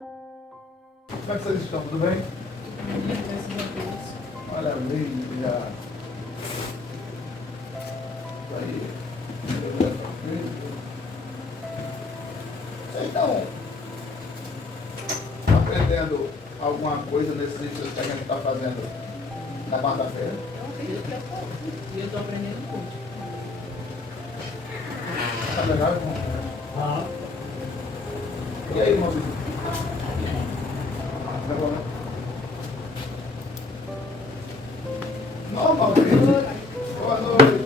Como é que vocês estão? Tudo bem? Maravilha. Aí. Vocês estão aprendendo alguma coisa nesses livros que a gente está fazendo na quarta-feira? Eu acredito que é pouco. E eu estou aprendendo muito. Tá legal, irmão? E aí, irmão? Tá bom, né? Normalmente, boa noite.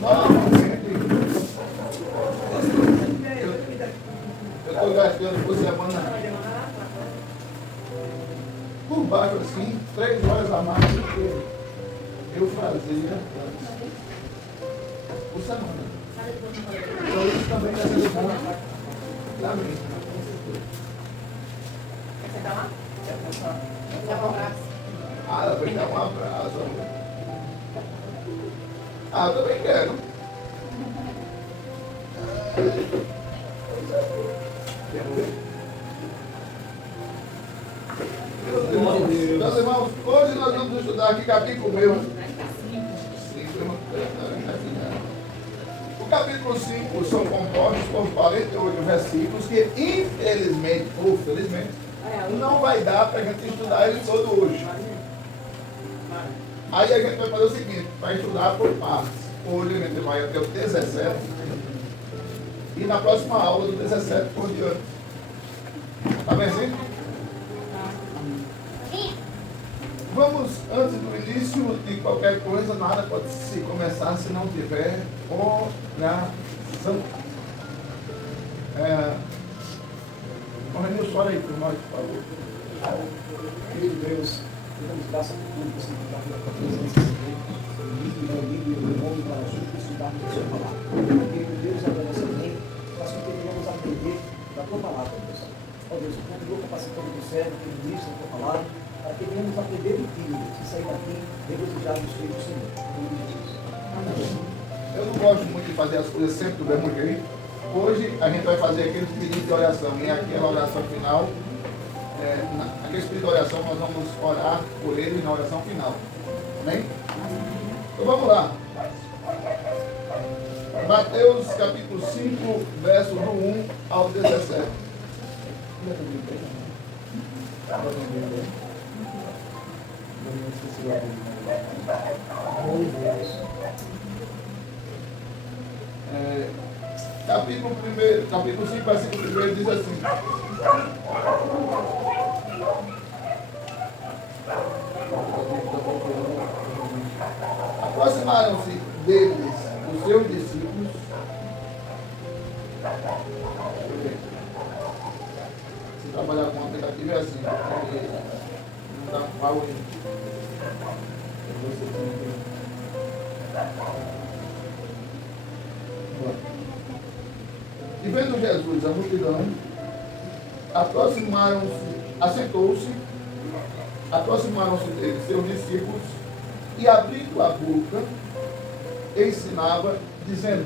Normalmente, eu estou gastando por semana, por baixo assim, 3 horas a mais do que eu fazia antes. Por semana. Então isso também está sendo bom para mim. Você está lá? Dá um abraço. Ah, ela vai dar um abraço. Ah, eu também quero. Meus irmãos, hoje nós vamos estudar aqui capítulo meu. O capítulo 5 são compostos por 48 versículos que, infelizmente ou felizmente, não vai dar para a gente estudar ele todo hoje. Aí a gente vai fazer o seguinte, vai estudar por partes. Hoje a gente vai até o 17 e na próxima aula do 17 por diante. Está bem assim? Vamos, antes do início de qualquer coisa, nada pode se começar se não tiver oração. Correio, chora aí por nós, por favor. Querido Deus, damos graças por tudo que você nos dá pela tua presença, Senhor. E o nome para nós estudarmos a sua palavra. Querido Deus, agradecemos, nós que queremos aprender da tua palavra, Deus. Ó Deus, continua capacitando o servo, que ministra a tua palavra, para que venhamos aprender de ti, Deus, e sair daqui regozijados pelo Senhor. Em nome de Jesus. Amém. Eu não gosto muito de fazer as coisas sempre do mesmo jeito. Hoje a gente vai fazer aquele pedido de oração. E aquela oração final, naquele pedido de oração nós vamos orar por ele na oração final. Amém? Então vamos lá. Mateus capítulo 5, versos do 1 ao 17. Capítulo 5, versículo 1 diz assim: aproximaram-se deles os seus discípulos. Se trabalhar com um aplicativo é assim, não dá pau em. E vendo Jesus a multidão, aproximaram-se dele seus discípulos, e abrindo a boca, ensinava, dizendo: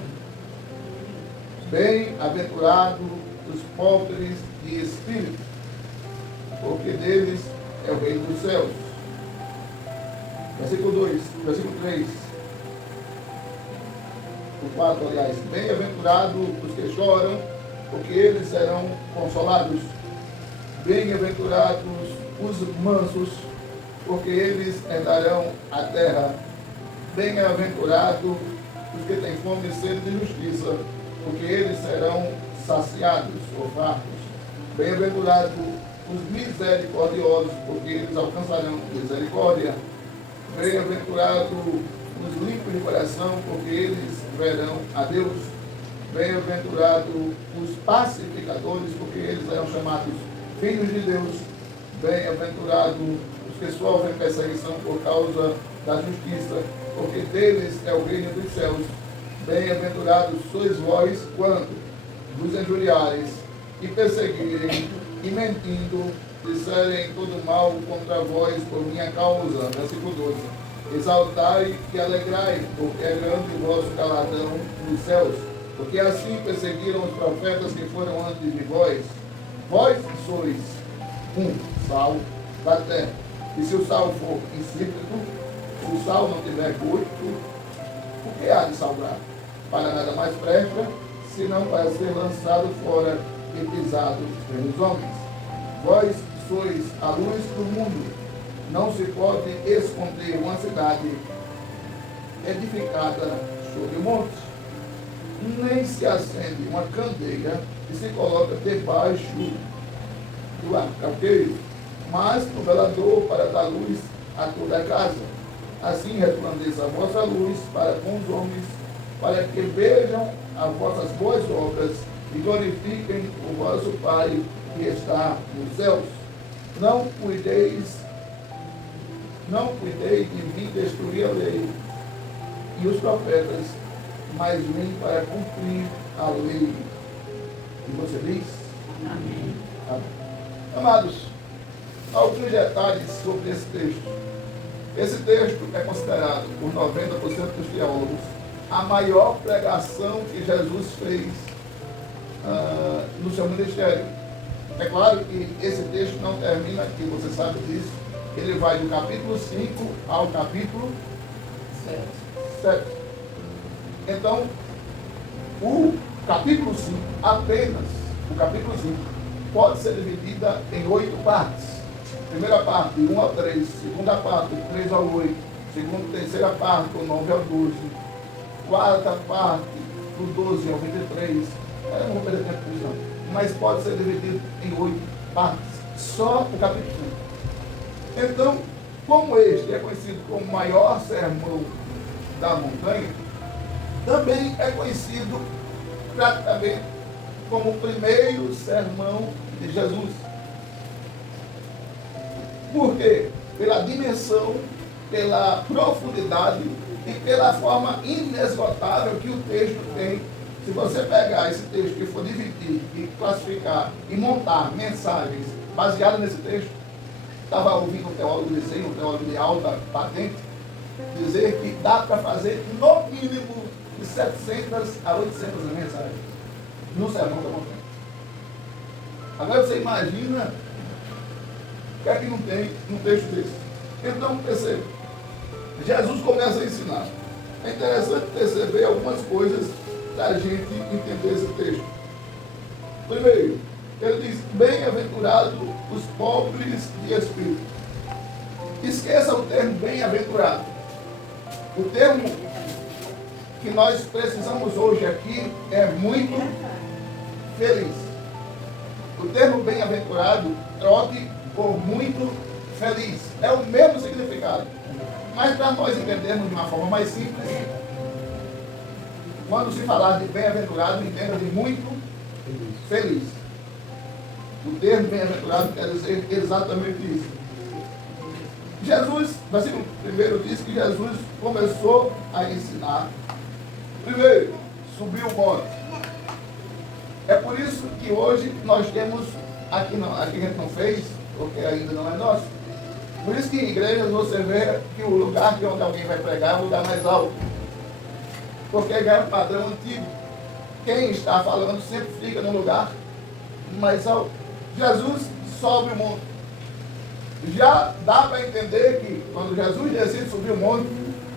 bem-aventurados os pobres de espírito, porque deles é o reino dos céus. Versículo 2, versículo 3. O 4, aliás, bem-aventurados os que choram, porque eles serão consolados. Bem-aventurados os mansos, porque eles herdarão a terra. Bem-aventurados os que têm fome e sede de justiça, porque eles serão saciados ou fartos. Bem-aventurados os misericordiosos, porque eles alcançarão misericórdia. Bem-aventurados os limpos de coração, porque eles verão a Deus. Bem-aventurados os pacificadores, porque eles serão chamados filhos de Deus. Bem-aventurados os que sofrem perseguição por causa da justiça, porque deles é o reino dos céus. Bem-aventurados sois vós quando vos injuriareis e perseguirem e mentindo disserem todo mal contra vós por minha causa. Versículo 12. Exaltai e alegrai, porque é grande o vosso galardão nos céus, porque assim perseguiram os profetas que foram antes de vós. Vós sois um sal da terra. E se o sal for insípido, se o sal não tiver gosto, o que há de salgar? Para nada mais presta, senão para ser lançado fora e pisado pelos homens. Vós sois a luz do mundo. Não se pode esconder uma cidade edificada sobre montes, nem se acende uma candeia e se coloca debaixo do alqueire, mas no velador para dar luz a toda a casa. Assim resplandeça a vossa luz para com os homens, para que vejam as vossas boas obras e glorifiquem o vosso Pai que está nos céus. Não cuideis de vir destruir a lei e os profetas, mas vim para cumprir a lei. E você diz? Amém. Amém. Amados, alguns detalhes sobre esse texto. Esse texto é considerado por 90% dos teólogos a maior pregação que Jesus fez no seu ministério. É claro que esse texto não termina aqui, você sabe disso. Ele vai do capítulo 5 ao capítulo 7. Então, o capítulo 5, apenas o capítulo 5, pode ser dividida em 8 partes. Primeira parte, do 1 ao 3. Segunda parte, do 3 ao 8. Terceira parte, do 9 ao 12. Quarta parte, do 12 ao 23. Eu não vou perder tempo com isso não. Mas pode ser dividido em 8 partes. Só o capítulo 5. Então, como este é conhecido como o maior sermão da montanha, também é conhecido praticamente como o primeiro sermão de Jesus. Por quê? Pela dimensão, pela profundidade e pela forma inesgotável que o texto tem. Se você pegar esse texto e for dividir e classificar e montar mensagens baseadas nesse texto, estava ouvindo um teólogo dizer, um teólogo de alta patente, dizer que dá para fazer no mínimo de 700 a 800 mensagens no Sermão da Montanha. Agora você imagina o que é que não tem num texto desse. Então, perceba, Jesus começa a ensinar. É interessante perceber algumas coisas para a gente entender esse texto. Primeiro, ele diz, bem-aventurado os pobres de espírito. Esqueça o termo bem-aventurado. O termo que nós precisamos hoje aqui é muito feliz. O termo bem-aventurado, troque por muito feliz. É o mesmo significado. Mas para nós entendermos de uma forma mais simples, quando se falar de bem-aventurado, entenda de muito feliz. O termo bem-aventurado quer dizer exatamente isso. Jesus, versículo 1 diz que Jesus começou a ensinar. Primeiro, subiu o monte. É por isso que hoje nós temos, aqui a gente não fez, porque ainda não é nosso. Por isso que em igrejas você vê que o lugar que onde alguém vai pregar é o lugar mais alto. Porque é um padrão antigo. Quem está falando sempre fica no lugar mais alto. Jesus sobe o monte. Já dá para entender que quando Jesus decide subir o monte,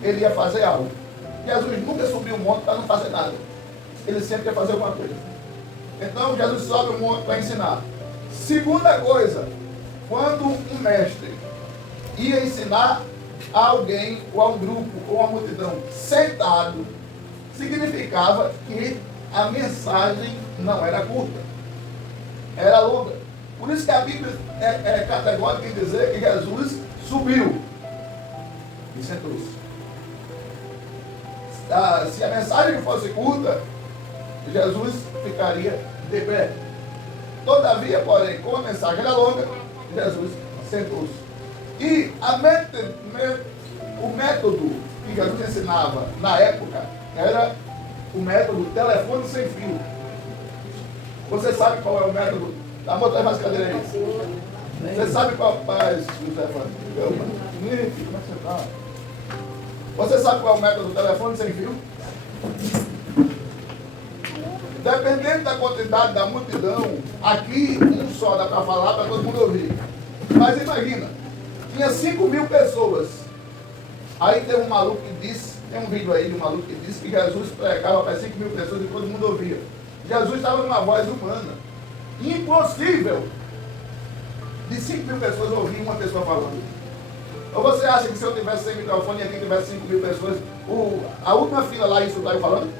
ele ia fazer algo. Jesus nunca subiu o monte para não fazer nada. Ele sempre ia fazer alguma coisa. Então Jesus sobe o monte para ensinar. Segunda coisa, quando um mestre ia ensinar a alguém, ou a um grupo, ou a uma multidão sentado, significava que a mensagem não era curta, era longa. Por isso que a Bíblia é categórica em dizer que Jesus subiu e sentou-se. Se a mensagem fosse curta, Jesus ficaria de pé. Todavia, porém, como a mensagem era longa, Jesus sentou-se. E o método que Jesus ensinava na época era o método telefone sem fio. Você sabe qual é o método? Dá uma mais cadeira aí. Você sabe qual é, José Fábio? Como é que você está? Você sabe qual é o método do telefone sem fio? Dependendo da quantidade da multidão, aqui um só dá para falar para todo mundo ouvir. Mas imagina, tinha 5.000 pessoas. Aí tem um maluco que disse, tem um vídeo aí de um maluco que disse que Jesus pregava para 5.000 pessoas e todo mundo ouvia. Jesus estava numa voz humana. Impossível de 5.000 pessoas ouvir uma pessoa falando. Ou você acha que se eu tivesse sem microfone e aqui tivesse 5.000 pessoas, a última fila lá ia escutar eu falando?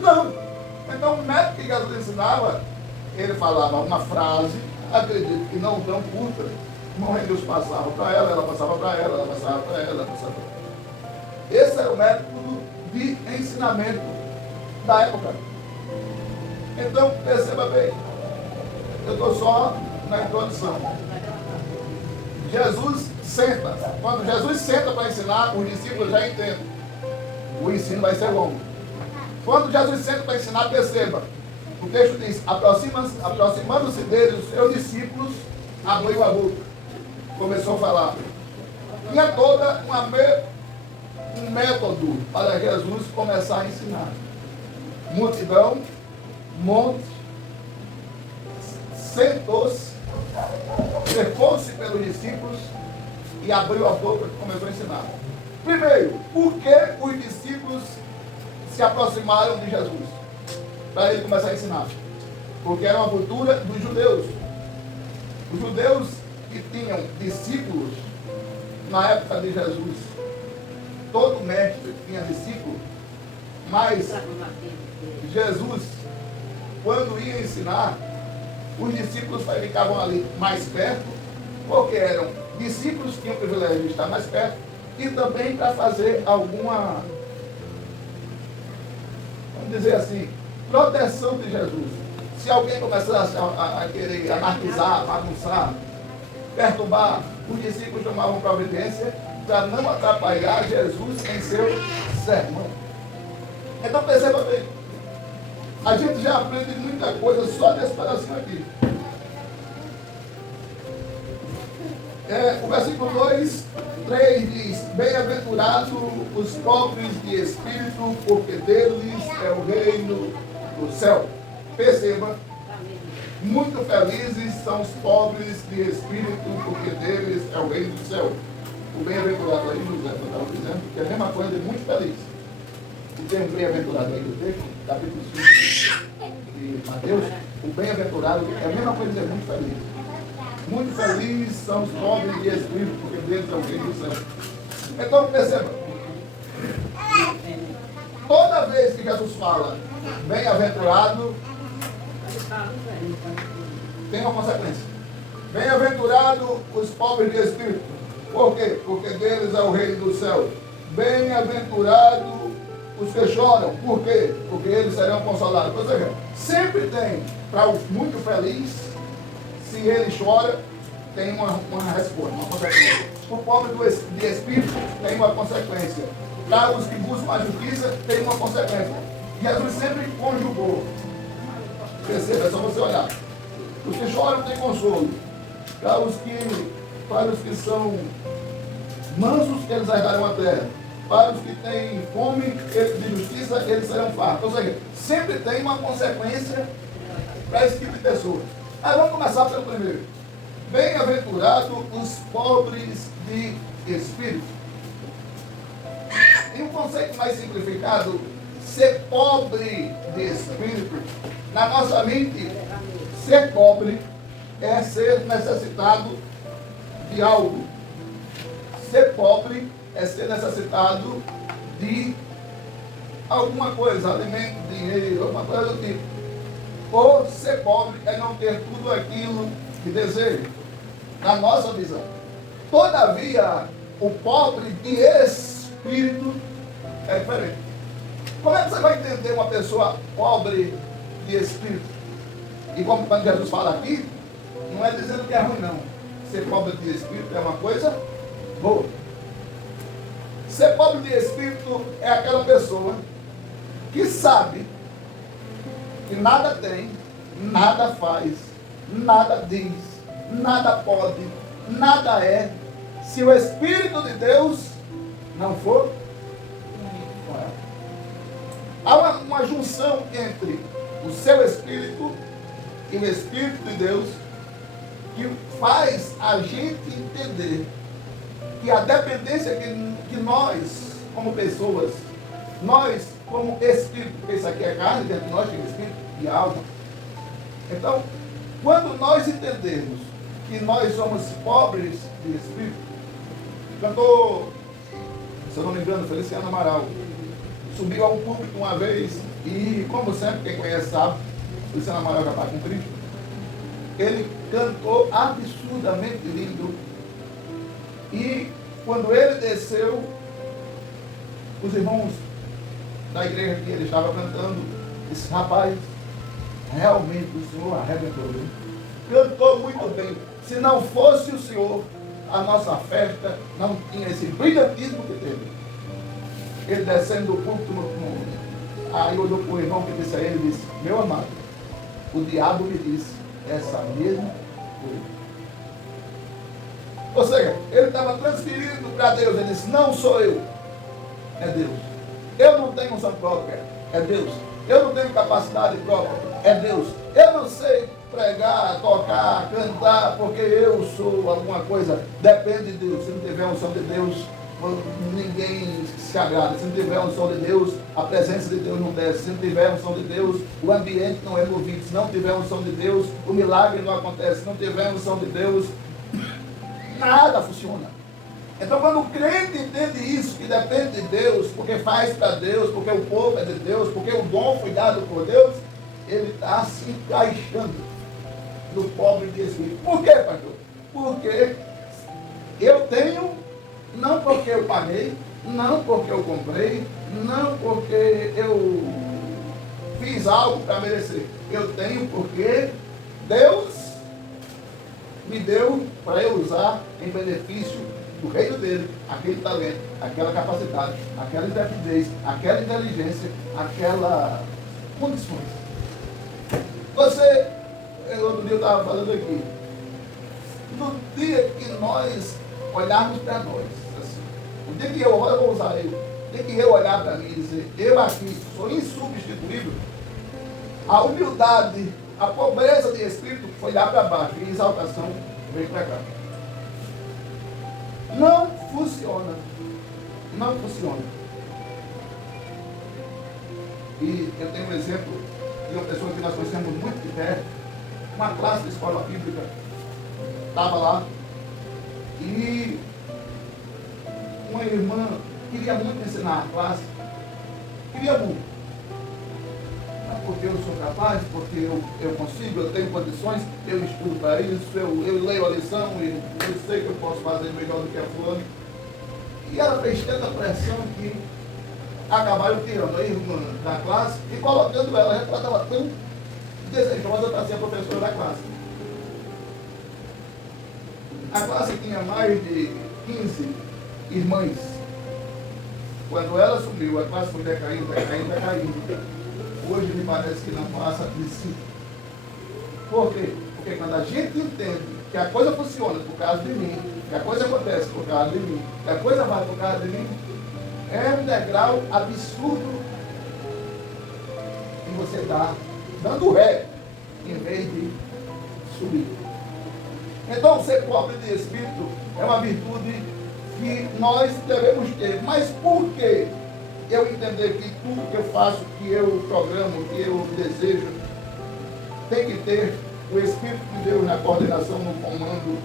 Não. Então o método que Jesus ensinava, ele falava uma frase, acredito que não tão curta, o irmão Deus passava para ela passava para ela, ela passava para ela passava para ela. Esse era o método de ensinamento da época. Então, perceba bem, eu estou só na introdução. Jesus senta. Quando Jesus senta para ensinar, os discípulos já entendem. O ensino vai ser longo. Quando Jesus senta para ensinar, perceba. O texto diz, aproximando-se dele, os seus discípulos abriu a boca. Começou a falar. Tinha toda um método para Jesus começar a ensinar. Multidão, monte, sentou-se, cercou-se pelos discípulos e abriu a boca e começou a ensinar. Primeiro, por que os discípulos se aproximaram de Jesus? Para ele começar a ensinar. Porque era uma cultura dos judeus. Os judeus que tinham discípulos na época de Jesus, todo mestre tinha discípulo, mas Jesus, quando ia ensinar, os discípulos ficavam ali mais perto, porque eram discípulos que tinham o privilégio de estar mais perto, e também para fazer alguma, vamos dizer assim, proteção de Jesus. Se alguém começasse a querer anarquizar, bagunçar, perturbar, os discípulos tomavam providência para não atrapalhar Jesus em seu sermão. Então perceba bem, a gente já aprende muita coisa só nesse pedacinho aqui. O versículo 2, 3 diz, bem-aventurados os pobres de espírito, porque deles é o reino do céu. Perceba, muito felizes são os pobres de espírito, porque deles é o reino do céu. O bem-aventurado aí, José, eu estava dizendo, que é a mesma coisa de muito feliz. O termo bem-aventurado aí do texto, capítulo 5 de Mateus, o bem-aventurado é a mesma coisa de muito feliz. Muito felizes são os pobres de espírito, porque deles é o reino do céu. Então, perceba, toda vez que Jesus fala bem-aventurado, tem uma consequência. Bem-aventurado os pobres de espírito. Por quê? Porque deles é o reino do céu. Bem-aventurado os que choram. Por quê? Porque eles serão consolados. Ou seja, sempre tem, para o muito feliz, se ele chora, tem uma resposta, uma consequência. O pobre de espírito tem uma consequência. Para os que buscam a justiça, tem uma consequência. Jesus sempre conjugou. Perceba, é só você olhar. Os que choram têm consolo. Para os que são mansos, eles herdarão a terra. Para os que têm fome de justiça, eles serão fartos. Ou seja, sempre tem uma consequência para esse tipo de pessoa. Aí vamos começar pelo primeiro. Bem-aventurados os pobres de espírito. Em um conceito mais simplificado, ser pobre de espírito, na nossa mente, ser pobre é ser necessitado de algo. Ser pobre é ser necessitado de alguma coisa, alimento, dinheiro, alguma coisa do tipo. Ou ser pobre é não ter tudo aquilo que deseja, na nossa visão. Todavia, o pobre de espírito é diferente. Como é que você vai entender uma pessoa pobre de espírito? E como quando Jesus fala aqui, não é dizendo que é ruim, não. Ser pobre de espírito é uma coisa boa. Ser pobre de espírito é aquela pessoa que sabe que nada tem, nada faz, nada diz, nada pode, nada é, se o Espírito de Deus não for. Há uma junção entre o seu Espírito e o Espírito de Deus, que faz a gente entender que a dependência que nós, como pessoas, nós, como Espírito, porque isso aqui é carne, dentro de nós tem Espírito e alma. Então, quando nós entendermos que nós somos pobres de Espírito, cantor, se eu não me engano, Feliciano Amaral, subiu ao púlpito uma vez e, como sempre, quem conhece sabe, Feliciano Amaral já está com Cristo, ele cantou absurdamente lindo. E quando ele desceu, os irmãos da igreja que ele estava cantando disse: rapaz, realmente o Senhor arrebentou. Cantou muito bem. Se não fosse o Senhor, a nossa festa não tinha esse brilhantismo que teve. Ele descendo do púlpito, aí olhou para o irmão que disse a ele e disse: meu amado, o diabo me disse essa mesma coisa. Ou seja, ele estava transferindo para Deus. Ele disse: não sou eu, é Deus. Eu não tenho unção própria, é Deus. Eu não tenho capacidade própria, é Deus. Eu não sei pregar, tocar, cantar, porque eu sou alguma coisa. Depende de Deus. Se não tiver unção de Deus, ninguém se agrada. Se não tiver unção de Deus, a presença de Deus não desce. Se não tiver unção de Deus, o ambiente não é movido. Se não tiver unção de Deus, o milagre não acontece. Se não tiver unção de Deus, nada funciona. Então, quando o crente entende isso, que depende de Deus, porque faz para Deus, porque o povo é de Deus, porque o dom foi dado por Deus, ele está se encaixando no pobre de Espírito. Por quê, pastor? Porque eu tenho, não porque eu paguei, não porque eu comprei, não porque eu fiz algo para merecer. Eu tenho porque Deus me deu para eu usar em benefício do reino dele, aquele talento, aquela capacidade, aquela intrepidez, aquela inteligência, aquela condições. Você, outro dia eu estava falando aqui, no dia que nós olharmos para nós, assim, o dia que eu vou usar eu, o dia que eu olhar para mim e dizer: eu aqui sou insubstituível, a humildade, a pobreza de espírito foi lá para baixo e a exaltação veio para cá. Não funciona. Não funciona. E eu tenho um exemplo de uma pessoa que nós conhecemos muito de perto, uma classe de escola bíblica, estava lá, e uma irmã queria muito ensinar a classe, queria muito. Porque eu sou capaz, porque eu consigo, eu tenho condições, eu estudo para isso, eu leio a lição e eu sei que eu posso fazer melhor do que a fulana. E ela fez tanta pressão que acabaram tirando a irmã da classe e colocando ela. Ela estava tão desejosa para ser a professora da classe. A classe tinha mais de 15 irmãs. Quando ela subiu, a classe foi decaindo. Hoje me parece que não passa de 5. Por quê? Porque quando a gente entende que a coisa funciona por causa de mim, que a coisa acontece por causa de mim, que a coisa vai por causa de mim, é um degrau absurdo que você está dando ré em vez de subir. Então, ser pobre de espírito é uma virtude que nós devemos ter. Mas por quê? Eu entender que tudo que eu faço, que eu programo, que eu desejo, tem que ter o Espírito de Deus na coordenação, no comando.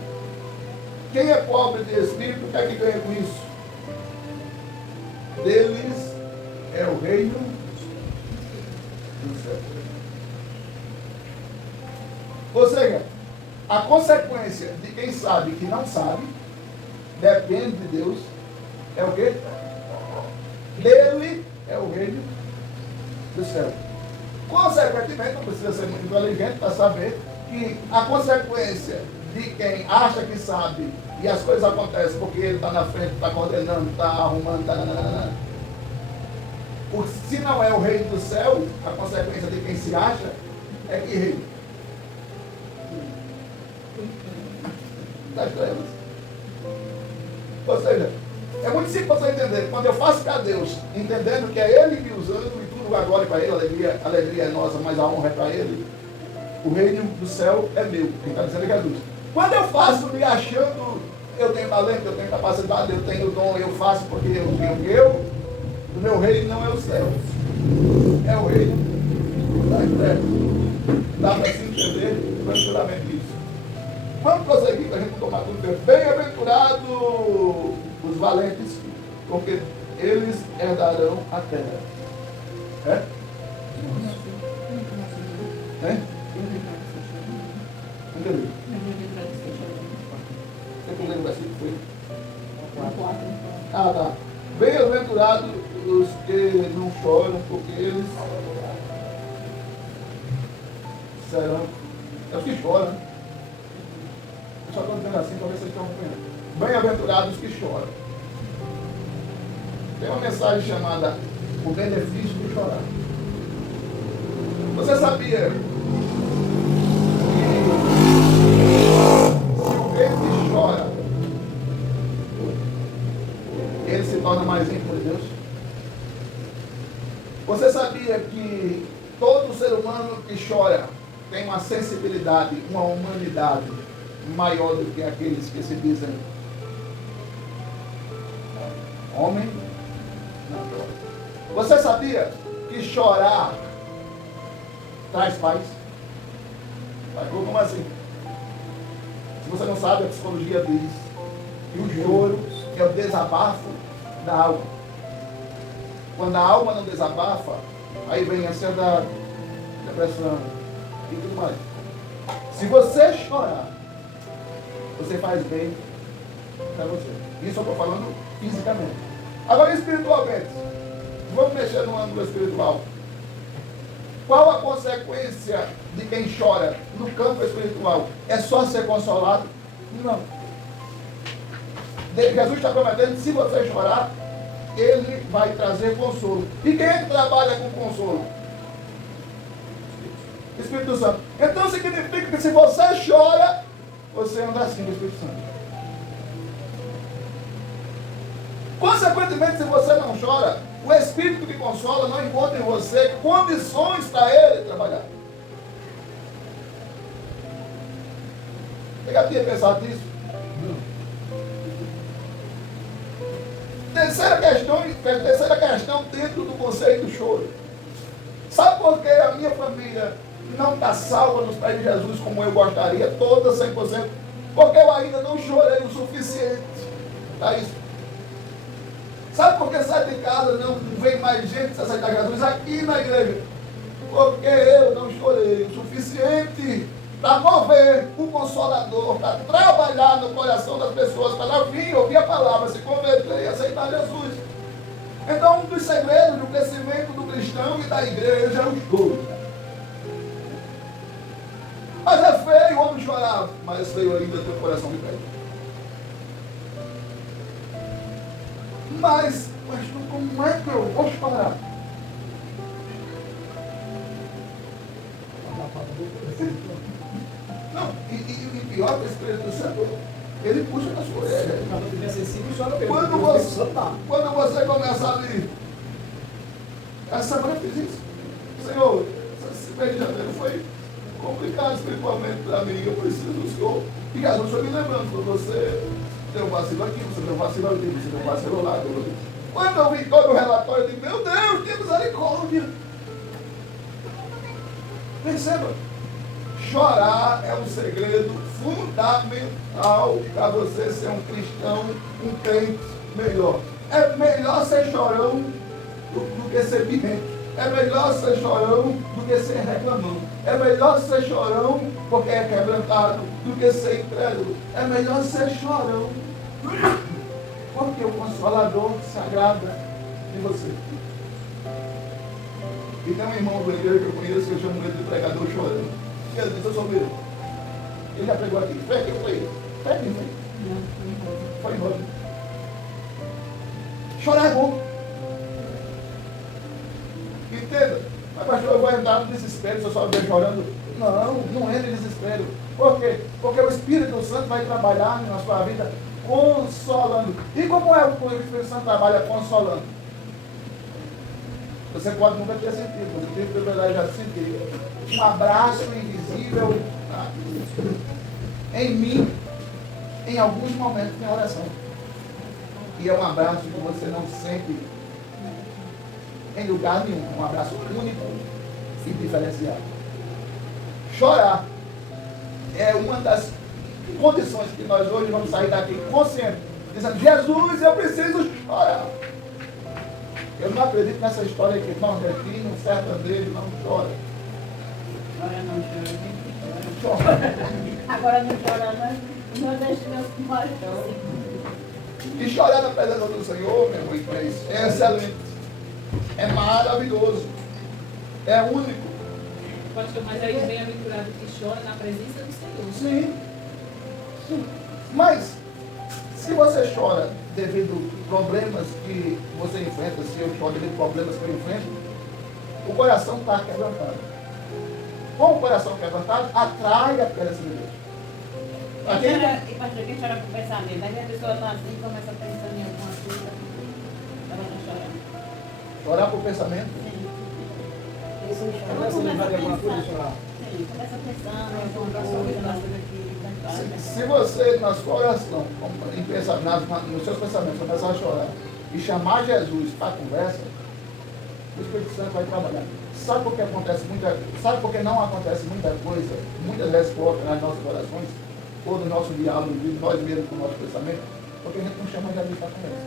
Quem é pobre de espírito, o que é que ganha com isso? Deles é o reino do céu. Ou seja, a consequência de quem sabe que não sabe, depende de Deus, é o quê? Dele é o reino do céu. Consequentemente, não precisa ser muito inteligente para saber que a consequência de quem acha que sabe e as coisas acontecem porque ele está na frente, está coordenando, está arrumando, se não é o reino do céu, a consequência de quem se acha é que reino das trevas. Ou seja, é muito simples você entender. Quando eu faço para Deus, entendendo que é Ele me usando e tudo tudo a glória para ele, a alegria é nossa, mas a honra é para ele. O reino do céu é meu. Quem está dizendo é Jesus. Quando eu faço me achando, eu tenho talento, eu tenho capacidade, eu tenho dom, eu faço porque o meu reino não é o céu. É o reino da terra. Dá para se entender tranquilamente isso. Vamos prosseguir para a gente não tomar tudo tempo. Bem-aventurados os valentes, porque eles herdarão a terra. É? É? Entendi. Você lembra o versículo? Foi? Ah, tá. Bem-aventurados os que não choram, porque eles serão. É os que choram. Eu só estou dizendo assim para ver se vocês estão acompanhando. Bem-aventurados os que choram. Tem uma mensagem chamada O Benefício de Chorar. Você sabia que chora, ele se torna mais íntimo de Deus? Você sabia que todo ser humano que chora tem uma sensibilidade, uma humanidade maior do que aqueles que se dizem homem? Não. Você sabia que chorar traz paz? Como assim? Se você não sabe, a psicologia diz que o choro é o desabafo da alma. Quando a alma não desabafa, aí vem a ansiedade, depressão e tudo mais. Se você chorar, você faz bem para você. Isso eu estou falando fisicamente. Agora, espiritualmente, vamos mexer no ângulo espiritual. Qual a consequência de quem chora no campo espiritual? É só ser consolado? Não. Jesus está prometendo que se você chorar, Ele vai trazer consolo. E quem é que trabalha com consolo? Espírito Santo. Então significa que se você chora, você anda assim no Espírito Santo. Consequentemente, se você não chora, o Espírito que consola não encontra em você condições para ele trabalhar. Você já tinha pensado nisso? Terceira questão dentro do conceito do choro. Sabe por que a minha família não está salva nos pés de Jesus como eu gostaria, toda 100%? Porque eu ainda não chorei o suficiente. Tá isso? Sabe por que sai de casa não vem mais gente se aceitar Jesus aqui na igreja? Porque eu não chorei o suficiente para mover o Consolador, para trabalhar no coração das pessoas, para ela vir ouvir a palavra, se converter e aceitar Jesus. Então, um dos segredos do crescimento do cristão e da igreja é o choro. Mas é feio o homem chorar, mas feio ainda ter o coração de pedra. Mas como é que eu vou chorar? Não, e pior que o Espírito Santo, ele puxa na sua orelha. Quando você começa a ler, essa semana eu fiz isso. Senhor, esse mês de janeiro foi complicado espiritualmente para mim. Eu preciso do Senhor. E Jesus foi me lembrando, quando você deu vacilo aqui, você deu vacilo ali, você deu vacilo lá. Quando eu vi todo o relatório, eu digo, meu Deus, que misericórdia. Perceba, chorar é um segredo fundamental para você ser um cristão, um crente melhor. É melhor ser chorão do que ser birrento. É melhor ser chorão do que ser reclamão. É melhor ser chorão porque é quebrantado do que ser incrédulo. É melhor ser chorão porque o Consolador se agrada de você. E tem um irmão do igreja que eu conheço que eu chamo ele de pregador chorando. E ele disse, eu sou meu. Ele já pregou aqui. Foi aqui, foi. Foi aqui, foi. Foi embora. Chorar é bom. Entenda? Mas pastor, eu vou entrar no desespero se eu só ver chorando. Não, não é de desespero. Por quê? Porque o Espírito Santo vai trabalhar na sua vida consolando. E como é o Espírito Santo trabalha consolando? Você pode nunca ter sentido, você tem privilégio de sentir um abraço invisível em mim, em alguns momentos de oração. E é um abraço que você não sente em lugar nenhum, um abraço único e diferenciado. Chorar é uma das condições que nós hoje vamos sair daqui conscientes, dizendo: Jesus, eu preciso chorar. Eu não acredito nessa história que nordestino, um certo André, não chora. Agora não chora. Chora. Agora não chora, não. Nordestino mais chora. E chorar na presença do Senhor, meu irmão, é excelente. É maravilhoso. É único. Pastor, mas aí bem-aventurado que chora na presença do Senhor. Sim. Mas, se você chora devido a problemas que você enfrenta, se eu choro devido a problemas que eu enfrento, o coração está quebrantado. Com o coração quebrantado, atrai a presença de Deus. E pastor, quem chora com pensamento? Aí a pessoa está assim, começa a pensar em alguma coisa. Ela não chora. Chorar por pensamento. Começa a lembrar de alguma coisa e chorar. Sim, começa pensando em alguma coisa, na coisa que Se você, na sua oração, nos seus pensamentos, começar a chorar e chamar Jesus para a conversa, o Espírito Santo vai trabalhar. Sabe por que sabe por que não acontece muita coisa, muitas respostas nas nossas orações, ou no nosso diálogo, nós mesmos com o nosso pensamento? Porque a gente não chama Jesus para a conversa.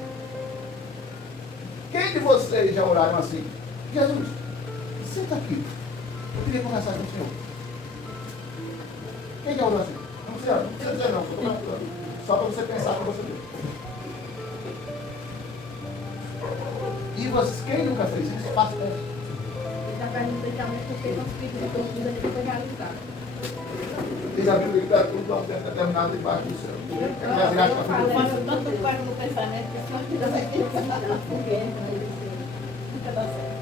Quem de vocês já oraram assim? Jesus, senta aqui. Eu queria conversar com o Senhor. Quem já orou assim? Não precisa dizer não, só para você pensar para você ver. E vocês, quem nunca fez isso, faça isso. Ele está perguntando realmente porque não se pediu que tudo aquilo foi realizado. Diz a Bíblia que está tudo até terminado debaixo do céu. eu faço tanto coisa no pensamento que só que não vai pensar. Nunca dá certo.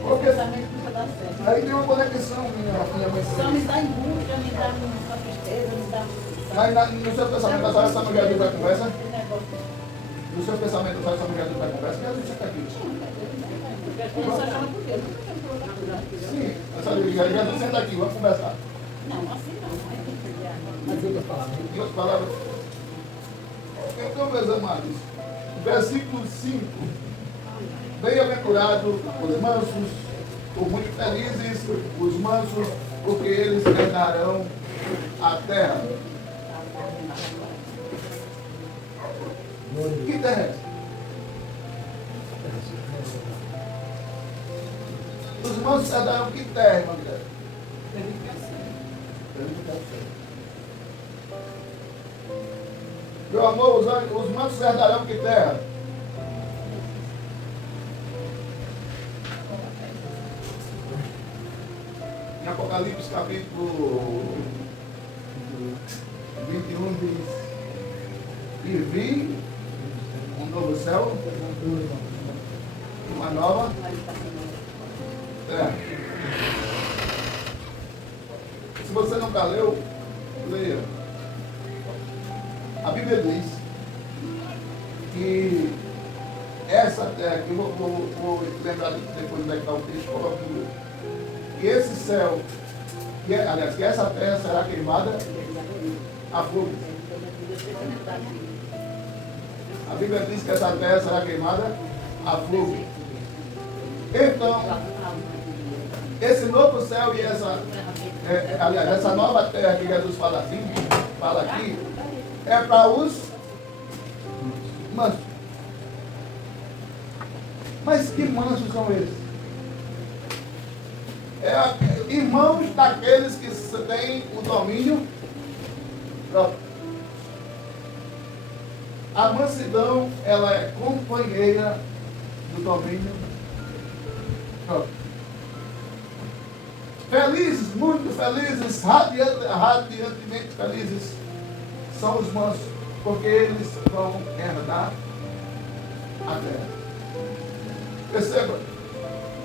O pensamento nunca dá certo. Aí tem uma conexão, minha mãe. Só me dá angústia, me dá uma tristeza, me dá... Aí no seu pensamento, a senhora sabe o que Jesus vai conversa? Esse negócio. No seu pensamento, a senhora sabe o que Jesus vai conversa? Jesus está aqui. Eu só chamo por Deus. Sim, a senhora diz: Jesus, senta aqui, vamos conversar. Não, assim não. Mas outra palavra. Em outras palavras, então, meus amados, versículo 5. Bem-aventurados os mansos, ou muito felizes os mansos, porque eles herdarão a terra. Que terra é essa? Os mansos herdarão que terra, irmã Guilherme? Meu amor, os mansos herdarão que terra? Em Apocalipse capítulo 21 diz: e vi um novo céu, uma nova terra. Se você nunca leu, leia. A Bíblia diz que essa terra, que eu vou lembrar depois de dar o texto, coloco no que esse céu, que essa terra será queimada a fogo. A Bíblia diz que essa terra será queimada a fogo. Então, esse novo céu e essa nova terra que Jesus fala aqui, é para os mansos. Mas que mansos são eles? Irmãos daqueles que têm o domínio próprio. A mansidão, ela é companheira do domínio próprio. Felizes, muito felizes, radiantemente felizes, são os mansos, porque eles vão herdar a terra. Perceba,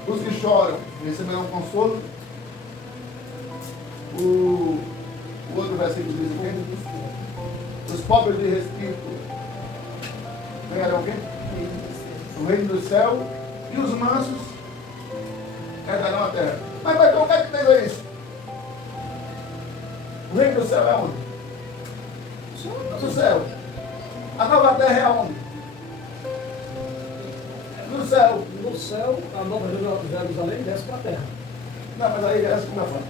os que choram receberão consolo. O outro versículo diz o quê? Os pobres de espírito ganharão o quê? O reino do céu e os mansos herdarão a terra. Mas então o que é que tem a isso? O reino do céu é onde? Do céu. A nova terra é onde? No céu. No céu, a nova Jerusalém desce para a terra. Não, mas aí é a segunda forma.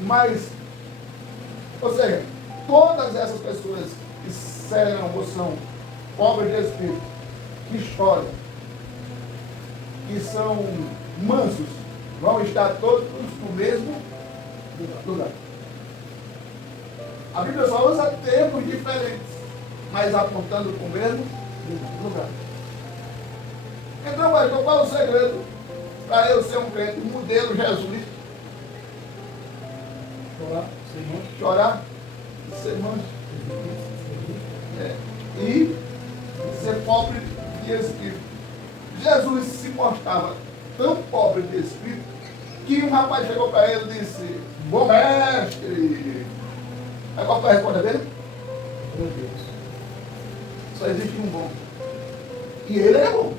Mas, ou seja, todas essas pessoas que serão ou são pobres de espírito, que choram, que são mansos, vão estar todos no mesmo lugar. A Bíblia só usa termos diferentes, mas apontando para o mesmo lugar. Então, pastor, qual é o segredo para eu ser um crente, um modelo Jesus? Chorar, ser manso. E ser pobre de espírito. Jesus se mostrava tão pobre de espírito que um rapaz chegou para ele e disse: bom mestre. Aí qual foi a resposta dele? Meu Deus. Só existe um bom. E ele é bom.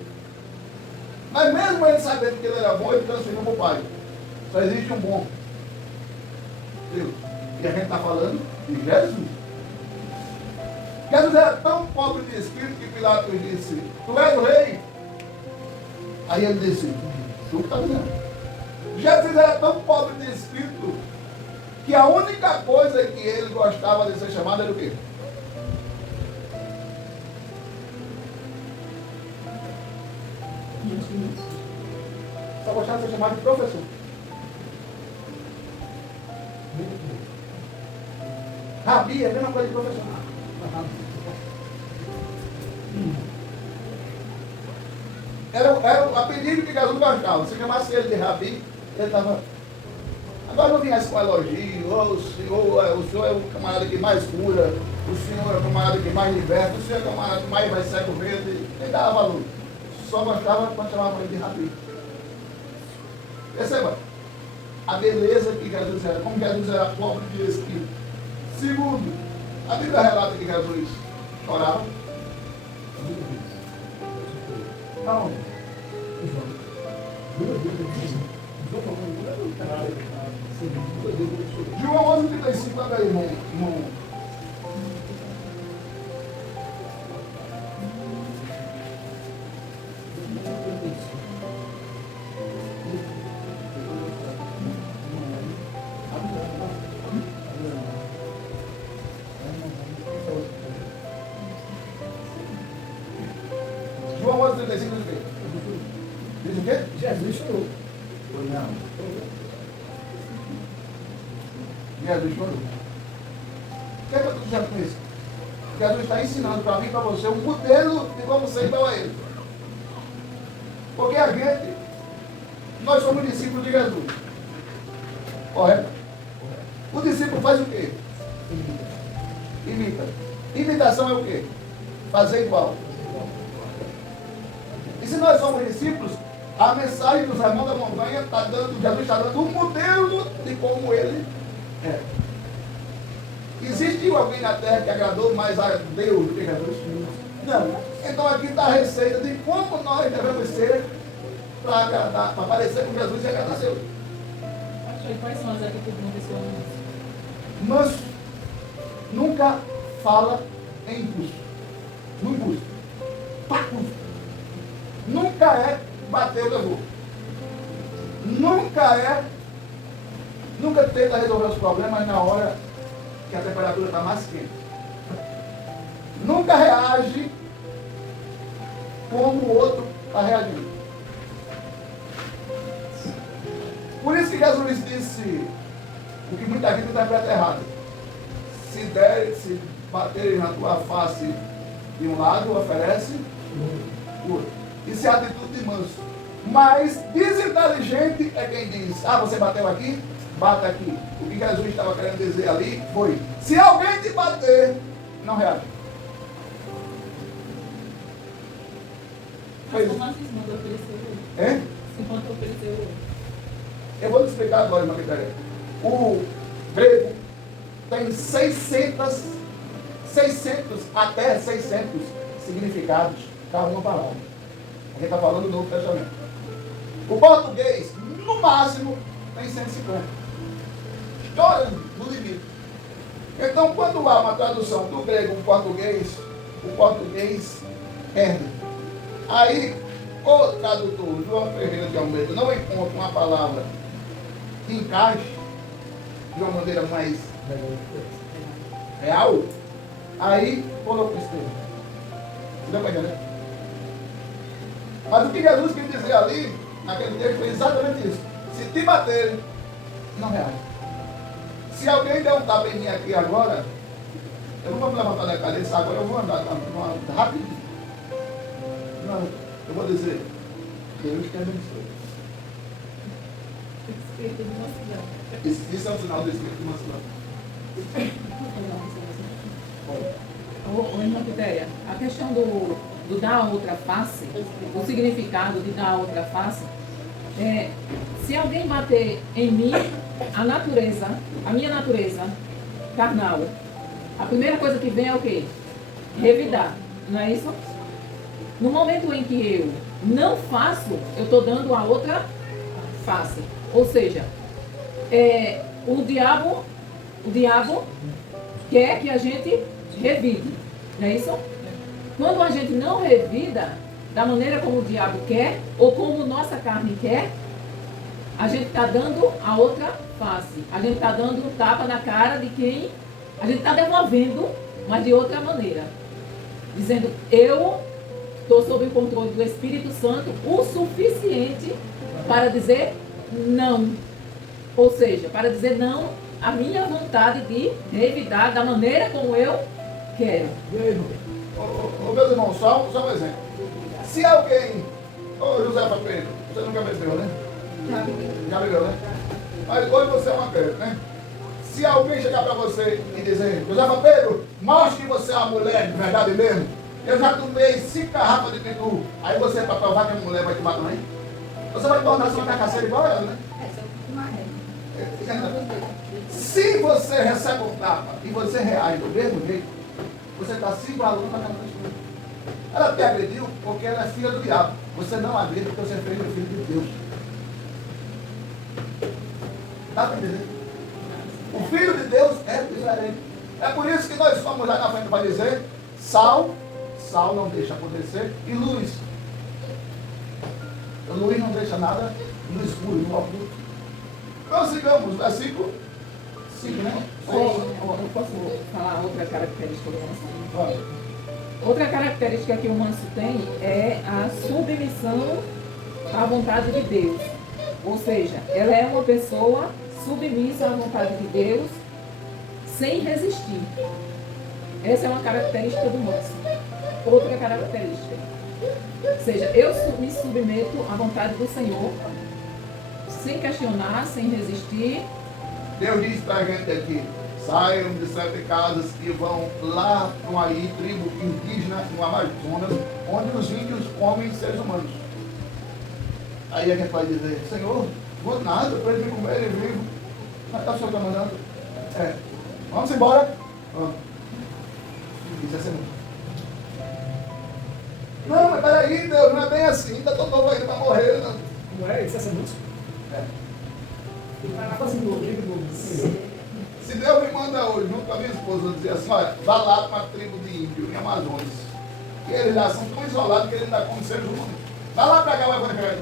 Mas mesmo ele sabendo que ele era bom, ele transferiu para o pai. Só existe um bom. Deus. E a gente está falando de Jesus. Jesus era tão pobre de espírito que Pilatos disse: tu és o rei? Aí ele disse: tu está dizendo. Jesus era tão pobre de espírito que a única coisa que ele gostava de ser chamado era o quê? Só gostava de ser chamado de professor. Rabi é a mesma coisa de professor. Era o apelido que Jesus gostava. Se chamasse ele de Rabi, ele estava. Agora não viesse com elogio: o senhor é o camarada que mais cura, o senhor é o camarada que mais liberta, o senhor é o camarada que mais vai cego verde. Ele dava valor. Só gostava quando chamava ele de Rabi. Perceba a beleza que Jesus era, como Jesus era pobre de espírito. Segundo, a Bíblia relata que Jesus chorava. Não. João 11:35, olha aí, irmão. João 11:35 diz o quê? Diz o quê? Jesus chorou. Não. Jesus chorou. O que é que eu estou dizendo com isso? Jesus está ensinando para mim e para você um modelo de como ser igual a ele. Porque a gente, nós somos discípulos de Jesus. Correto? O discípulo faz o quê? Imita. Imitação é o quê? Fazer igual. E se nós somos discípulos, a mensagem do Sermão da Montanha está dando, Jesus está dando um modelo de como ele é. Existiu alguém na terra que agradou mais a Deus do que Jesus? Não. Então aqui está a receita de como nós devemos ser para agradar, para parecer com Jesus e agradar a Deus. E quais são as atitudes de uma pessoa mansa? Manso nunca fala em impulso. No impulso. Paco. Nunca é bater o levou. Nunca tenta resolver os problemas na hora que a temperatura está mais quente. Nunca reage como o outro está reagindo. Por isso que Jesus disse o que muita gente interpreta errado: se baterem na tua face de um lado, oferece o outro. Isso é atitude de manso. Mas desinteligente é quem diz: ah, você bateu aqui, bata aqui. O que Jesus estava querendo dizer ali foi: se alguém te bater, não reage. Mas como assim se mandou oferecer o outro? Hein? Se mandou oferecer o outro. Eu vou te explicar agora, irmã Vitória. O grego tem 600 até 600 significados cada uma palavra. A gente está falando do Novo Testamento. O português, no máximo, tem 150. Estourando no limite. Então, quando há uma tradução do grego para o português perde. Aí, o tradutor, João Ferreira de Almeida, não encontra uma palavra que encaixe de uma maneira mais real, aí colocou esse termo. Deu para entender? Mas o que Jesus quis dizer ali, naquele texto, foi exatamente isso. Se te baterem, não reage. Se alguém der um tapa em mim aqui agora, eu não vou me levantar da cadeira, agora eu vou andar rapidinho. Não, eu vou dizer, Deus te abençoe. Espírito de mansidão. Isso é um sinal do Espírito de mansidão. Ô, irmã Quitéria, a questão do dar a outra face, o significado de dar a outra face, se alguém bater em mim, a minha natureza carnal, a primeira coisa que vem é o quê? Revidar, não é isso? No momento em que eu não faço, eu estou dando a outra face. Ou seja, o diabo quer que a gente revide, não é isso? Quando a gente não revida da maneira como o diabo quer, ou como nossa carne quer, a gente está dando a outra face. A gente está dando um tapa na cara de quem a gente está devolvendo, mas de outra maneira. Dizendo, eu estou sob o controle do Espírito Santo o suficiente para dizer não. Ou seja, para dizer não à minha vontade de revidar da maneira como eu quero. Meus irmãos, só um exemplo. Se alguém... José Pedro, você nunca bebeu, né? Já bebeu, né? Mas hoje você é uma crente, né? Se alguém chegar para você e dizer, José Pedro, mostre que você é uma mulher de verdade mesmo. Eu já tomei 5 garrafas de pitu. Aí você, para provar que a mulher vai te matar também? Você vai tornar sua cachaceira igual a ela, né? Se você recebe um tapa e você reage do mesmo jeito, você está se igualando para aquela pessoa. Ela te agrediu porque ela é filha do diabo. Você não agride porque você é filho de Deus. Dá para entender? O filho de Deus é diferente. É por isso que nós estamos lá na frente para dizer: sal não deixa acontecer, e luz. A luz não deixa nada no escuro, no oculto. Então sigamos, versículo 5, né? Eu posso falar outra característica do manso? Outra característica que o manso tem é a submissão à vontade de Deus. Ou seja, ela é uma pessoa submissa à vontade de Deus sem resistir. Essa é uma característica do manso. Outra característica. Ou seja, eu me submeto à vontade do Senhor sem questionar, sem resistir. Deus diz para a gente aqui: saiam de 7 casas e vão lá para uma tribo indígena no Amazonas, onde os índios comem seres humanos. Aí a gente vai dizer: Senhor, vou nada para ele comer ele vivo. Mas o senhor está mandando? Vamos embora. Isso é ser muito. Não, mas peraí, Deus, não é bem assim, ainda estou novo ainda para morrer. Não é? Isso é ser muito? Se Deus me manda hoje, junto com a minha esposa, dizer assim: olha, vá lá para uma tribo de índio em Amazonas. E eles lá são tão isolados que eles ainda comem seres humanos. Vá lá para cá, vai para cá.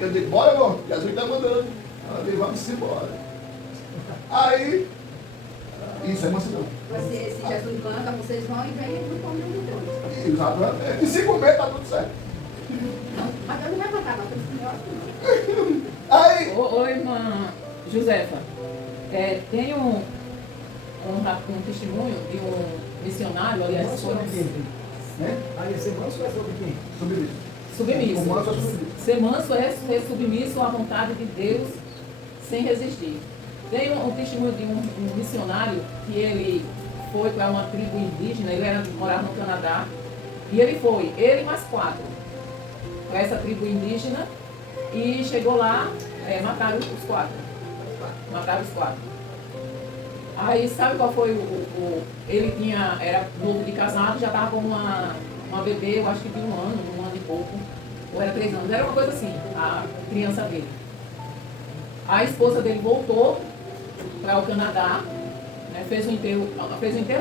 Eu digo: bora, irmão, Jesus está mandando. Ela diz: vamos embora. Aí, isso é mansidão. Se Jesus manda, vocês vão e vêm no caminho de Deus. Exatamente. E se comer, está tudo certo. Mas Deus não vai matar, não, pelo Senhor. Aí, Ô, irmã Josefa, tem um testemunho de um missionário, aliás, foi Aí ser manso é sobre quem? submisso. O manso é submisso. submisso. Ser manso é ser submisso à vontade de Deus sem resistir. Tem um testemunho de um missionário que ele foi para uma tribo indígena, ele morava no Canadá, e ele e mais 4, para essa tribo indígena, e chegou lá, mataram os 4. Mataram os 4. Aí sabe qual foi ele era novo de casado, já estava com uma bebê, eu acho que de 1 ano e pouco. ou era 3 anos, era uma coisa assim, a criança dele. A esposa dele voltou para o Canadá, né, fez o enterro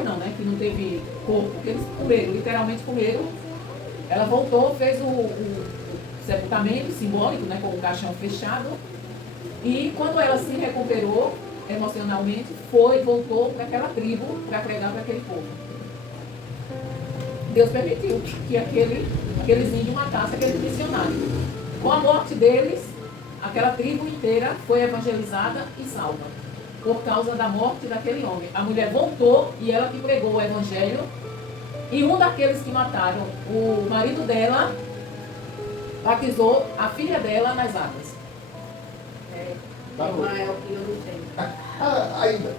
não, né, que não teve corpo, porque eles comeram, literalmente comeram. Ela voltou, fez o sepultamento simbólico, né, com o caixão fechado, e quando ela se recuperou emocionalmente, voltou para aquela tribo para pregar para aquele povo. Deus permitiu que aqueles índios matassem aqueles missionários. Com a morte deles, aquela tribo inteira foi evangelizada e salva, por causa da morte daquele homem. A mulher voltou e ela que pregou o evangelho, e um daqueles que mataram o marido dela batizou a filha dela nas águas. Tá bom. Ismael, filho do Senhor. Ainda.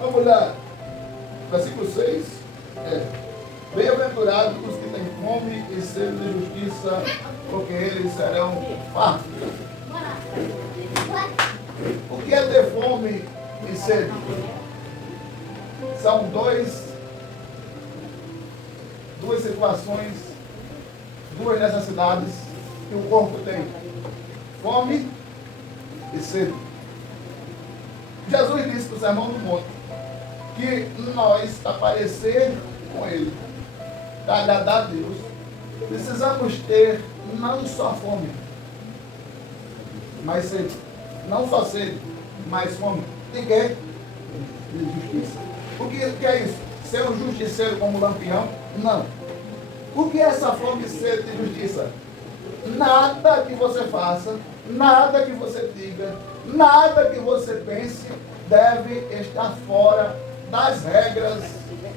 Vamos lá. Versículo 6. Bem-aventurados os que têm fome e sede de justiça, porque eles serão fartos. O que é ter fome e sede? São duas situações, duas necessidades que o corpo tem: fome e sede. Jesus disse no Sermão do Monte que nós, para parecer com Ele, para agradar a Deus, precisamos ter não só fome, mas sede. Não só sede, mas fome. De quê? De justiça. O que é isso? Ser um justiceiro como Lampião? Não. O que é essa fome e sede de justiça? Nada que você faça, nada que você diga, nada que você pense deve estar fora das regras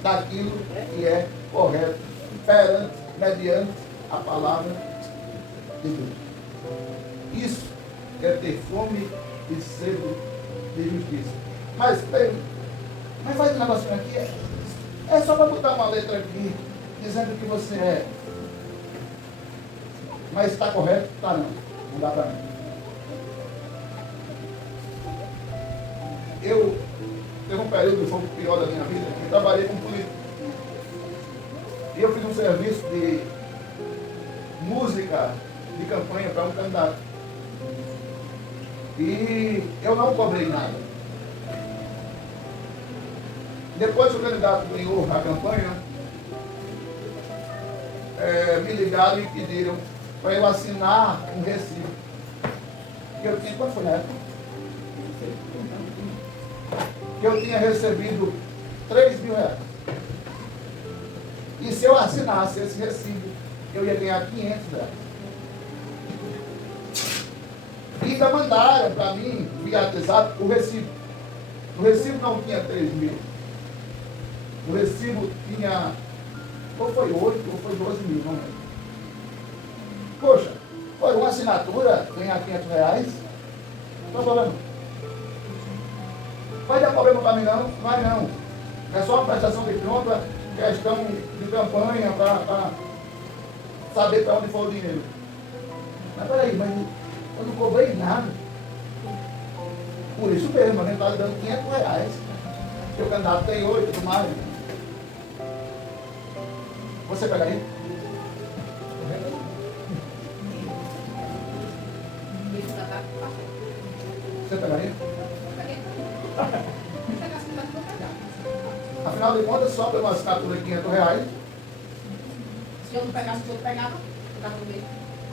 daquilo que é correto, mediante a palavra de Deus. Isso é ter fome e sede de justiça. Mas faz um negocinho aqui, é só para botar uma letra aqui, dizendo que você é. Mas está correto? Está não. Não dá para mim. Eu teve um período que foi o pior da minha vida, que trabalhei com política. E eu fiz um serviço de música de campanha para um candidato. E eu não cobrei nada. Depois que o candidato ganhou a campanha, me ligaram e pediram para eu assinar um recibo. Que eu tinha, quanto foi na época? Que eu tinha recebido 3 mil reais. E se eu assinasse esse recibo, eu ia ganhar 500 reais. E ainda mandaram para mim, via WhatsApp, o recibo. O recibo não tinha 3 mil. O recibo tinha, ou foi 8 ou foi 12 mil, não lembro. Poxa, foi uma assinatura, ganhar 500 reais, não tem problema. Vai dar problema para mim não? Vai não. É só uma prestação de conta, questão de campanha para saber para onde foi o dinheiro. Mas peraí, mas eu não cobrei nada. Por isso mesmo, a gente está dando 500 reais. Porque o candidato tem 8 e tudo mais. Você pegaria? Você pegaria? Afinal de contas, só pela assinatura de 500 reais. Se eu não pegasse, o outro pegava, ficava no meio.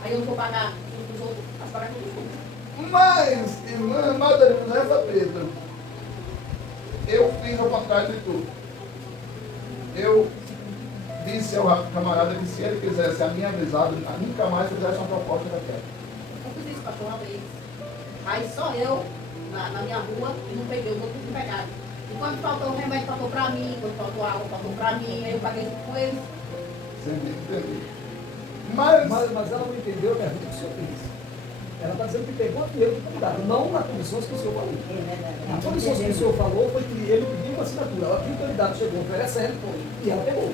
Aí eu não vou pagar os outros, as pagar com os outros. Mas, irmã Madalena Josefa Pedro, eu fiz ao contrário de tudo. Eu disse ao camarada que se ele quisesse a minha amizade, nunca mais fizesse uma proposta daquela. Eu fiz isso, pastor, uma vez. Aí só eu, na minha rua, e não peguei, os outros não pegaram. E quando faltou o remédio, faltou para mim, quando faltou água, faltou para mim, aí eu paguei junto com eles. Entendi. Mas ela não entendeu a pergunta que o senhor fez. Ela está dizendo que pegou a dinheiro do candidato, não na condições que o senhor falou. A condições que o senhor falou foi que ele pediu uma assinatura. Ela viu o candidato chegou oferecendo e ela pegou.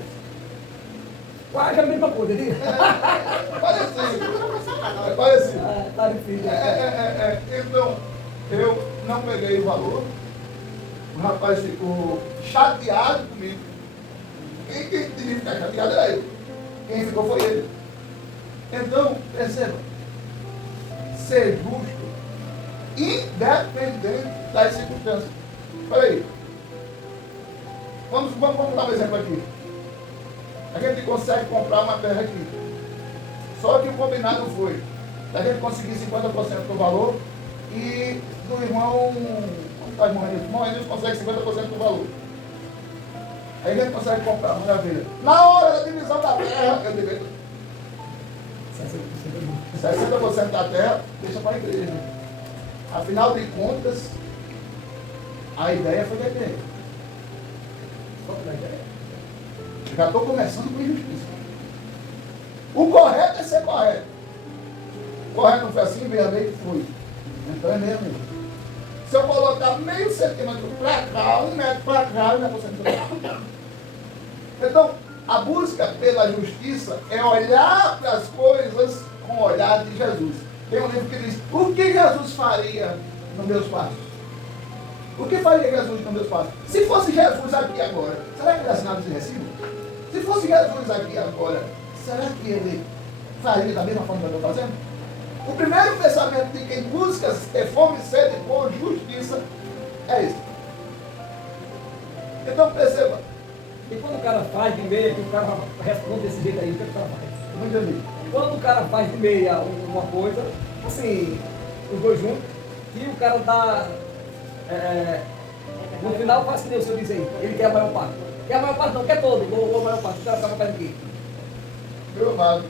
Quase a mesma coisa, entendeu? É parecido. Tá difícil. Então, eu não peguei o valor. O rapaz ficou chateado comigo. quem devia ficar chateado era eu. Quem ficou foi ele. Então, perceba, ser justo, independente das circunstâncias. Olha aí. Vamos dar um exemplo aqui. A gente consegue comprar uma terra aqui. Só que o combinado foi a gente conseguir 50% do valor e do irmão, como faz Morenilson? Morenilson consegue 50% do valor. Aí a gente consegue comprar, maravilha. Na hora da divisão da terra, eu digo, 60% da terra deixa para a igreja. Afinal de contas, a ideia foi de quem? Já estou começando com injustiça. O correto é ser correto. O correto não foi assim, meia lei foi. Então é meia lei. Se eu colocar meio centímetro para cá, 1 metro para cá, eu não consigo. Então, a busca pela justiça é olhar para as coisas com o olhar de Jesus. Tem um livro que diz, o que Jesus faria nos meus passos? O que faria Jesus nos meus passos? Se fosse Jesus aqui agora, será que ele assinava esse recibo? Se fosse Jesus aqui agora, será que ele faria da mesma forma que eu estou fazendo? O primeiro pensamento de quem busca ter fome e sede por justiça é esse. Então perceba. E quando o cara faz de meia, que o cara responde desse jeito aí, o que o cara faz? Muito bem. Quando o cara faz de meia uma coisa, assim, os dois juntos, e o cara dá. No final faz que nem o senhor diz aí, ele quer a maior parte. Quer a maior parte não, quer todo, ou a maior parte. O cara acaba fazendo o quê? Meu amado,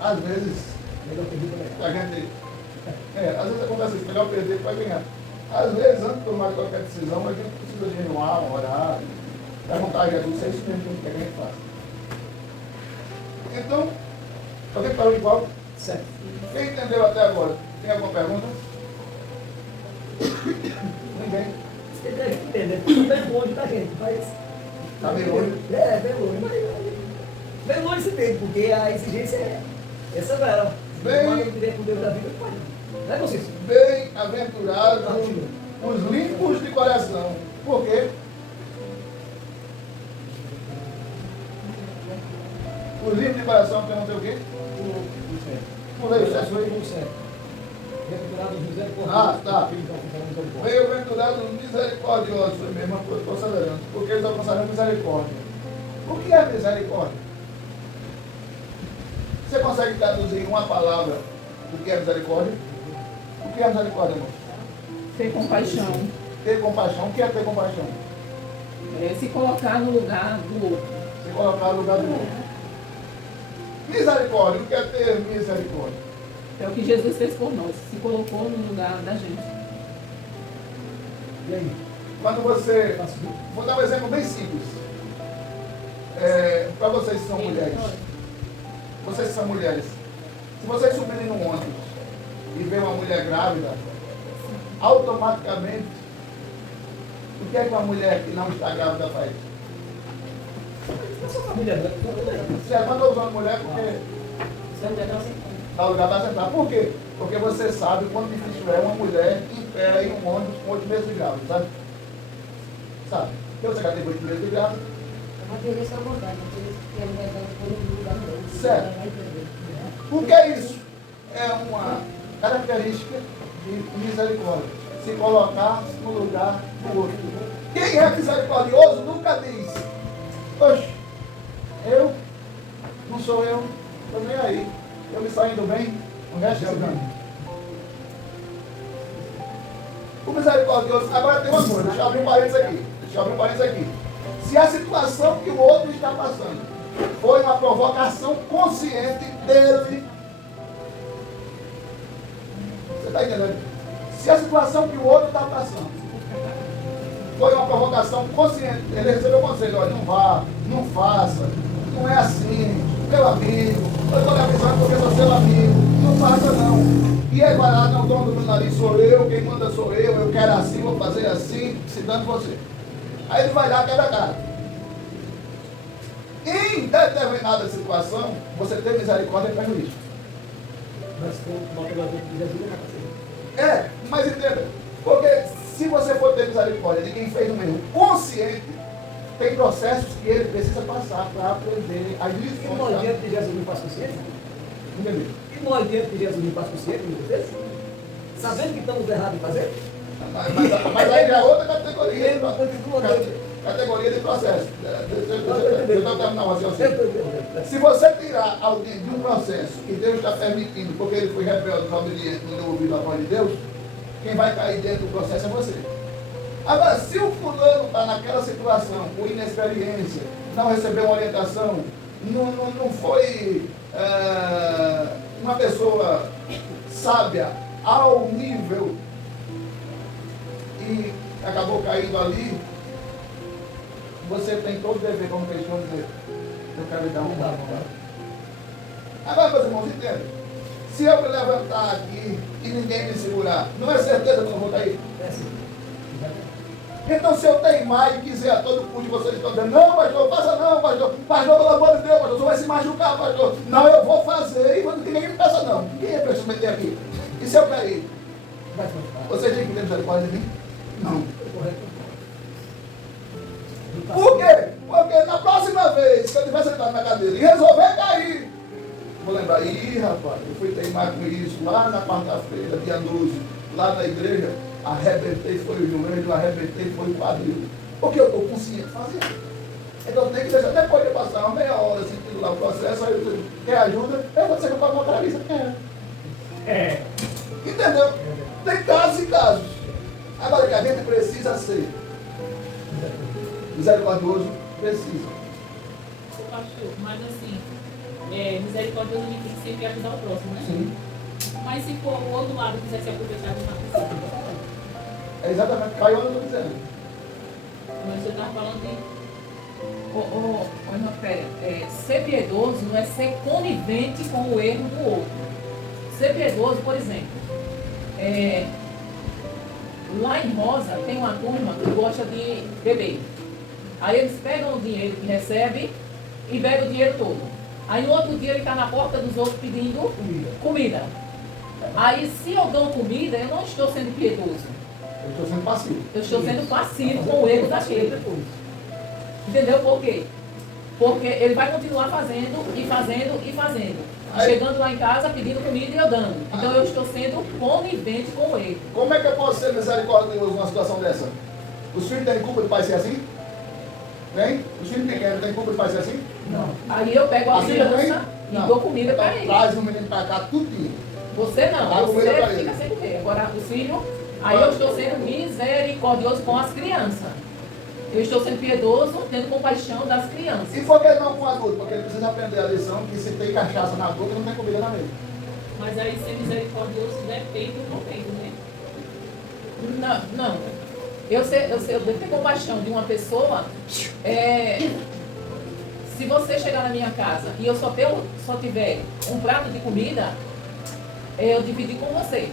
às vezes, a gente. Às vezes acontece isso, melhor perder que vai ganhar. Às vezes, antes de tomar qualquer decisão, a gente precisa jejuar, orar, perguntar a Jesus se é isso mesmo que a gente quer que a gente faça. Então, alguém parou igual? Certo. Quem entendeu até agora? Tem alguma pergunta? Ninguém? Você deve entender, porque está bem longe da gente, mas. Está bem longe? Bem longe, mas. Bem longe esse tempo, porque a exigência é severa. Bem. Direito com Deus da vida, pode. Não é você? Bem-aventurados os limpos de coração. Por quê? Os limpos de coração que eu não sei o quê? Não leio o sexo aí? Bem-aventurados misericordiosos. Ah, tá. Bem-aventurados misericordiosos, foi mesmo, estou acelerando, porque eles alcançarão misericórdia. O que é misericórdia? Você consegue traduzir em uma palavra o que é misericórdia? O que é misericórdia, irmão? Ter compaixão. Ter compaixão. O que é ter compaixão? É se colocar no lugar do outro. Se colocar no lugar do outro. Misericórdia. O que é ter misericórdia? É o que Jesus fez por nós. Se colocou no lugar da gente. E aí? Quando você... Vou dar um exemplo bem simples. Para vocês que são mulheres. Vocês que são mulheres. Se vocês subirem no ônibus e ver uma mulher grávida, automaticamente, o que é que uma mulher que não está grávida faz? Sua família, né? Você manda usando mulher porque dá lugar para sentar. Por quê? Porque você sabe o quanto difícil é uma mulher em pé em um ônibus com 8 meses de grávida, sabe? Sabe? Porque você já tem 8 meses de grávida. Certo. O que é isso? É uma característica de misericórdia. Se colocar no lugar do outro. Quem é misericordioso nunca diz, oxe, eu, não sou eu, estou nem aí. Eu me saindo bem, não mexe não. O misericordioso, agora tem uma coisa, deixa eu abrir um parênteses aqui. Se a situação que o outro está passando foi uma provocação consciente dele, você está entendendo? Se a situação que o outro está passando foi uma provocação consciente, ele recebeu o conselho, olha, não vá, não faça, não é assim, meu amigo, eu estou lhe avisando porque sou seu amigo, não faça não. E ele vai lá, não, o dono do meu nariz sou eu, quem manda sou eu quero assim, vou fazer assim, se dando você. Aí ele vai lá, quebra a cara. Em determinada situação, você tem misericórdia e prejuízo. Mas com uma pegadinha de Jesus, não vai É, mas entenda, porque se você for ter misericórdia de quem fez um erro consciente, tem processos que ele precisa passar para aprender as E lições. nós Tá? diante de Jesus não faz consciência? Entendeu? E nós diante de Jesus não faz consciência, muitas vezes? Sabendo que estamos errados em fazer? Mas aí já é outra categoria. Ele não continua dentro. Categoria de processo. Deixa eu terminar o raciocínio. Eu estou Se você tirar alguém de um processo que Deus está permitindo, porque ele foi rebelde, desobediente, não deu ouvido à voz de Deus, quem vai cair dentro do processo é você. Agora, se o fulano está naquela situação, por inexperiência, não recebeu uma orientação, não foi uma pessoa sábia ao nível e acabou caindo ali, você tem todo o dever como cristão de dizer, eu quero lhe dar um passo. Agora, meus irmãos, entendem? Se eu me levantar aqui e ninguém me segurar, não é certeza que eu não vou cair? É assim. Então, se eu teimar e quiser a todo custo, vocês estão dizendo, não, pastor, faça não, pastor, pelo amor de Deus, pastor, você vai se machucar, pastor. Não, eu vou fazer, e ninguém me peça não. Quem é para se meter aqui? E se eu cair? Você tem que ter misericórdia de mim? Não. Por quê? Porque na próxima vez que eu estiver sentado na cadeira e resolver cair, vou lembrar, rapaz, eu fui teimar com isso lá na quarta-feira, dia 12, lá na igreja, arrebentei foi o joelho, arrebentei foi o quadril. Porque eu estou consciente de fazer. Então eu tenho que deixar, depois de passar uma meia hora sentindo lá o processo, aí eu digo, quer ajuda? Eu vou dizer que eu pago uma carência, quer. Entendeu? Tem casos e casos. Agora que a gente precisa ser misericordioso, precisa. Pastor, mas assim, misericordioso a gente tem que sempre ajudar o próximo, né? Sim. Mas se for o outro lado quiser se aproveitar de uma pessoa, É exatamente, caiu onde eu estou dizendo. mas você estava falando de. Irmã Félia, ser piedoso não é ser conivente com o erro do outro. Ser piedoso, por exemplo, lá em Rosa tem uma turma que gosta de beber. Aí eles pegam o dinheiro que recebe e bebem o dinheiro todo. Aí no outro dia ele está na porta dos outros pedindo comida. Aí se eu dou comida, eu não estou sendo piedoso. Eu estou sendo passivo. Eu estou sendo passivo com o erro daquele. Entendeu por quê? Porque ele vai continuar fazendo e fazendo e fazendo. Chegando lá em casa pedindo comida e eu dando. Então eu estou sendo conivente com o erro. Como é que eu posso ser misericordioso numa situação dessa? Os filhos têm culpa do pai ser assim? Tem? Os filhos têm culpa do pai ser assim? Não. Aí eu pego a A filha tem? criança e Não. dou comida Então, para ele. traz o menino para cá tudinho. Você não, Dá comida você pra fica ele. sem comer. Agora o filho, aí eu estou sendo misericordioso com as crianças. Eu estou sendo piedoso, tendo compaixão das crianças. E por que não com o adulto? Porque ele precisa aprender a lição que se tem cachaça na boca, não tem comida na mesa. Mas aí ser misericordioso depende do momento, né? Não. Eu devo ter compaixão de uma pessoa. Se você chegar na minha casa e eu só tiver um prato de comida, eu dividir com você.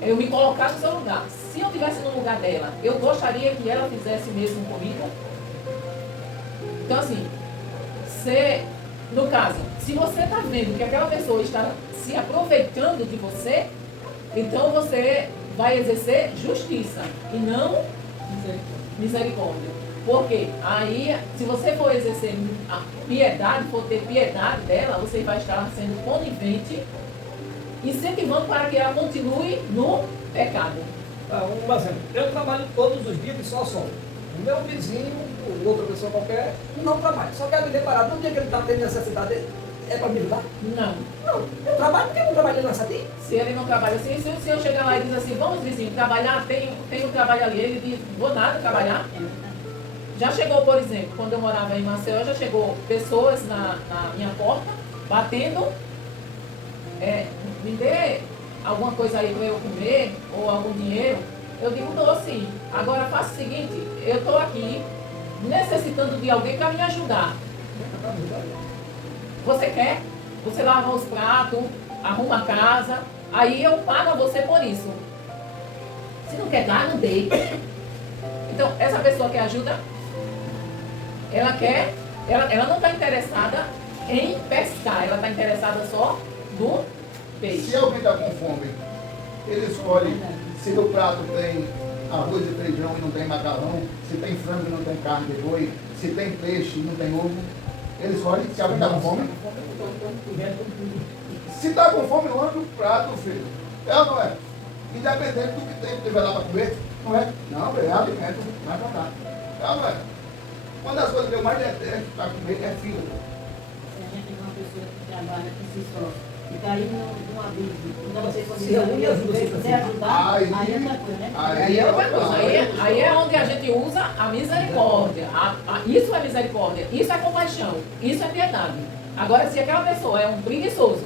Eu me colocar no seu lugar. Se eu estivesse no lugar dela, eu gostaria que ela fizesse mesmo comigo. Então assim, no caso, se você está vendo que aquela pessoa está se aproveitando de você, então você vai exercer justiça e não misericórdia. Porque aí, se você for exercer a piedade, for ter piedade dela, você vai estar sendo conivente, incentivando para que ela continue no pecado. Um exemplo, eu trabalho todos os dias de sol a sol. O meu vizinho, ou outra pessoa qualquer, não trabalha. Só quer me deparar, no dia que ele está tendo necessidade, é para me ajudar? Não. Não, eu trabalho porque eu não trabalho nessa aqui. Se ele não trabalha assim, se o senhor chegar lá e diz assim, vamos vizinho, trabalhar, tem um trabalho ali, ele diz, vou nada trabalhar. Já chegou, por exemplo, quando eu morava em Maceió, já chegou pessoas na minha porta, batendo, me dê alguma coisa aí para eu comer, ou algum dinheiro. Eu digo, dou sim. Agora faça o seguinte, eu estou aqui necessitando de alguém para me ajudar. Você quer? Você lava os pratos, arruma a casa, aí eu pago a você por isso. Se não quer dar, não dê. Então, essa pessoa que ajuda, ela não está interessada em pescar, ela está interessada só no peixe. Se alguém está com fome, ele escolhe se no prato tem arroz e feijão e não tem macarrão, se tem frango e não tem carne de boi, se tem peixe e não tem ovo, ele escolhe se alguém está com fome. Se está com fome, lambe o prato, filho. É ou não é? Independente do que tem que tiver lá para comer, não é? Não, é alimento, vai para cá. É ou não é? Uma das coisas que eu mais detesto para comer é fila. Se a gente tem uma pessoa que trabalha, que se esforça, e cair numa vida, quando você for Se alguém ajuda você puder ajudar, Aí- aí é outra coisa, né? Aí é outra coisa. Aí é onde a gente usa a misericórdia. Isso é misericórdia. Isso é compaixão. Isso é piedade. Agora, se aquela pessoa é um preguiçoso,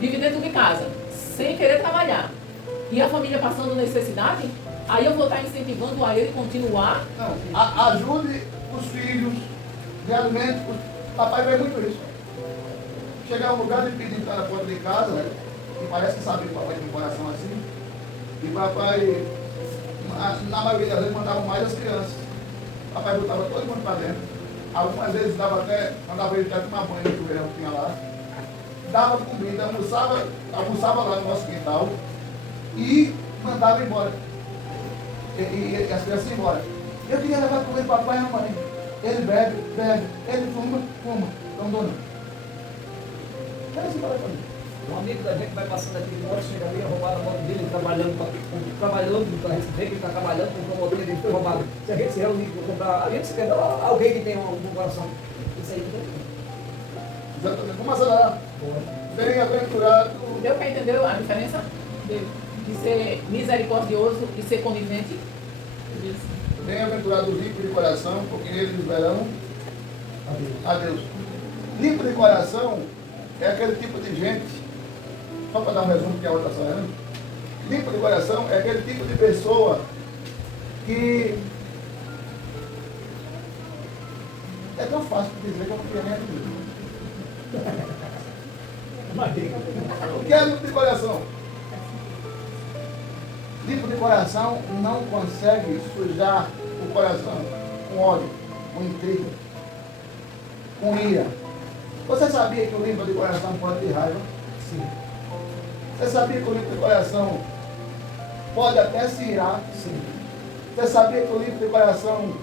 vive dentro de casa, sem querer trabalhar, e a família passando necessidade, aí eu vou estar incentivando a ele continuar. Não, ajude os filhos de alimentos. Papai vê muito isso. Chegar a um lugar e pedir para a porta de casa, né? E parece que sabe que o papai tem um coração assim. E papai, na maioria das vezes, mandava mais as crianças. Papai botava todo mundo para dentro. Algumas vezes dava até, mandava ele até tomar banho no chuveirão que tinha lá. Dava comida, almoçava lá no nosso quintal e mandava embora. E as crianças iam embora. Eu queria levar com ele papai e a mamãe. Ele bebe, ele fuma. Então, dona. Era assim, para mim. Um amigo da gente vai passando aqui, ele mora, chega ali, roubaram a moto dele, trabalhando para receber, que ele está trabalhando, comprou a moto dele, foi roubado. Se a gente se reunir para comprar, a gente se quer alguém que tem um coração. Isso aí tudo. Exatamente. Vamos acelerar. Bem-aventurado. Deu para entender a diferença de ser misericordioso e ser conivente? Bem-aventurado o limpo de coração, porque eles verão a Deus. Limpo de coração é aquele tipo de gente, só para dar um resumo que a outra está saindo. Limpo de coração é aquele tipo de pessoa que é tão fácil de dizer que eu não queria nem admitir. O que é limpo de coração? Limpo de coração não consegue sujar o coração com ódio, com intriga, com ira. Você sabia que o limpo de coração pode ter raiva? Sim. Você sabia que o limpo de coração pode até se irar? Sim. Você sabia que o limpo de coração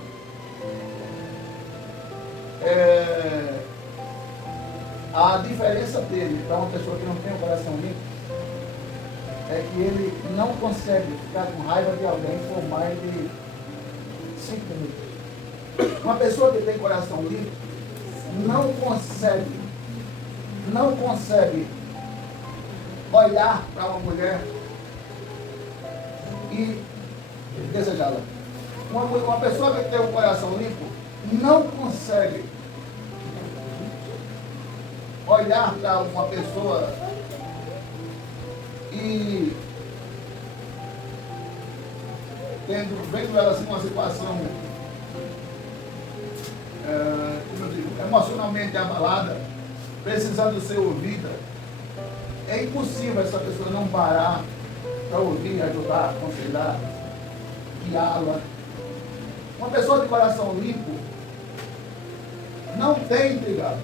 a diferença dele para uma pessoa que não tem o coração limpo é que ele não consegue ficar com raiva de alguém por mais de 5 minutos. Uma pessoa que tem coração limpo não consegue olhar para uma mulher e desejá-la. Uma pessoa que tem um coração limpo não consegue olhar para uma pessoa e vendo ela assim numa situação como eu digo, emocionalmente abalada, precisando ser ouvida, é impossível essa pessoa não parar para ouvir, ajudar, aconselhar, guiá-la. Uma pessoa de coração limpo não tem intrigado.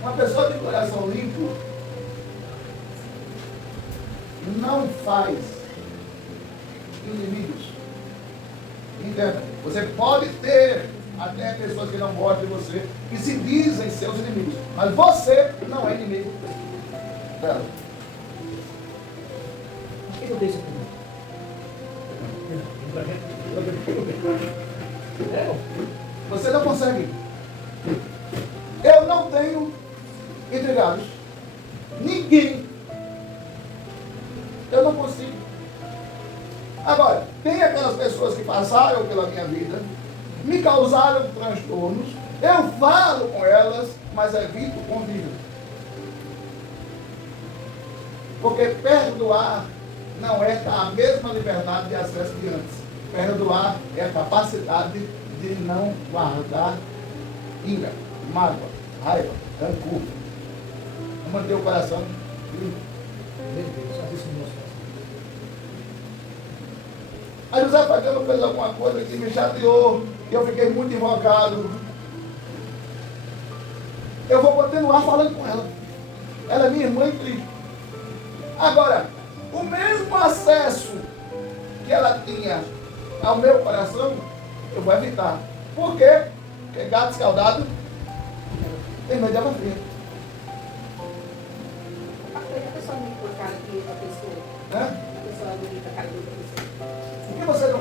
Uma pessoa de coração limpo não faz inimigos. Entenda? Você pode ter até pessoas que não gostam de você, que se dizem seus inimigos, mas você não é inimigo dela. Por que eu dei isso aqui? Você não consegue. Eu não tenho intrigados. Ninguém. Eu não consigo. Agora, tem aquelas pessoas que passaram pela minha vida, me causaram transtornos, eu falo com elas, mas evito o convívio. Porque perdoar não é a mesma liberdade de acesso de antes. Perdoar é a capacidade de não guardar ira, mágoa, raiva, rancor. Manter o coração limpo. Meu Deus, faz isso no nosso coração. A José Pagano fez alguma coisa que me chateou e eu fiquei muito invocado. Eu vou continuar falando com ela. Ela é minha irmã em Cristo. Agora, o mesmo acesso que ela tinha ao meu coração, eu vou evitar. Por quê? Porque gato escaldado tem medo de água fria. A pessoa não limpa a cara de outra pessoa. Né? A pessoa não limpa a cara de outra pessoa. Por que você não...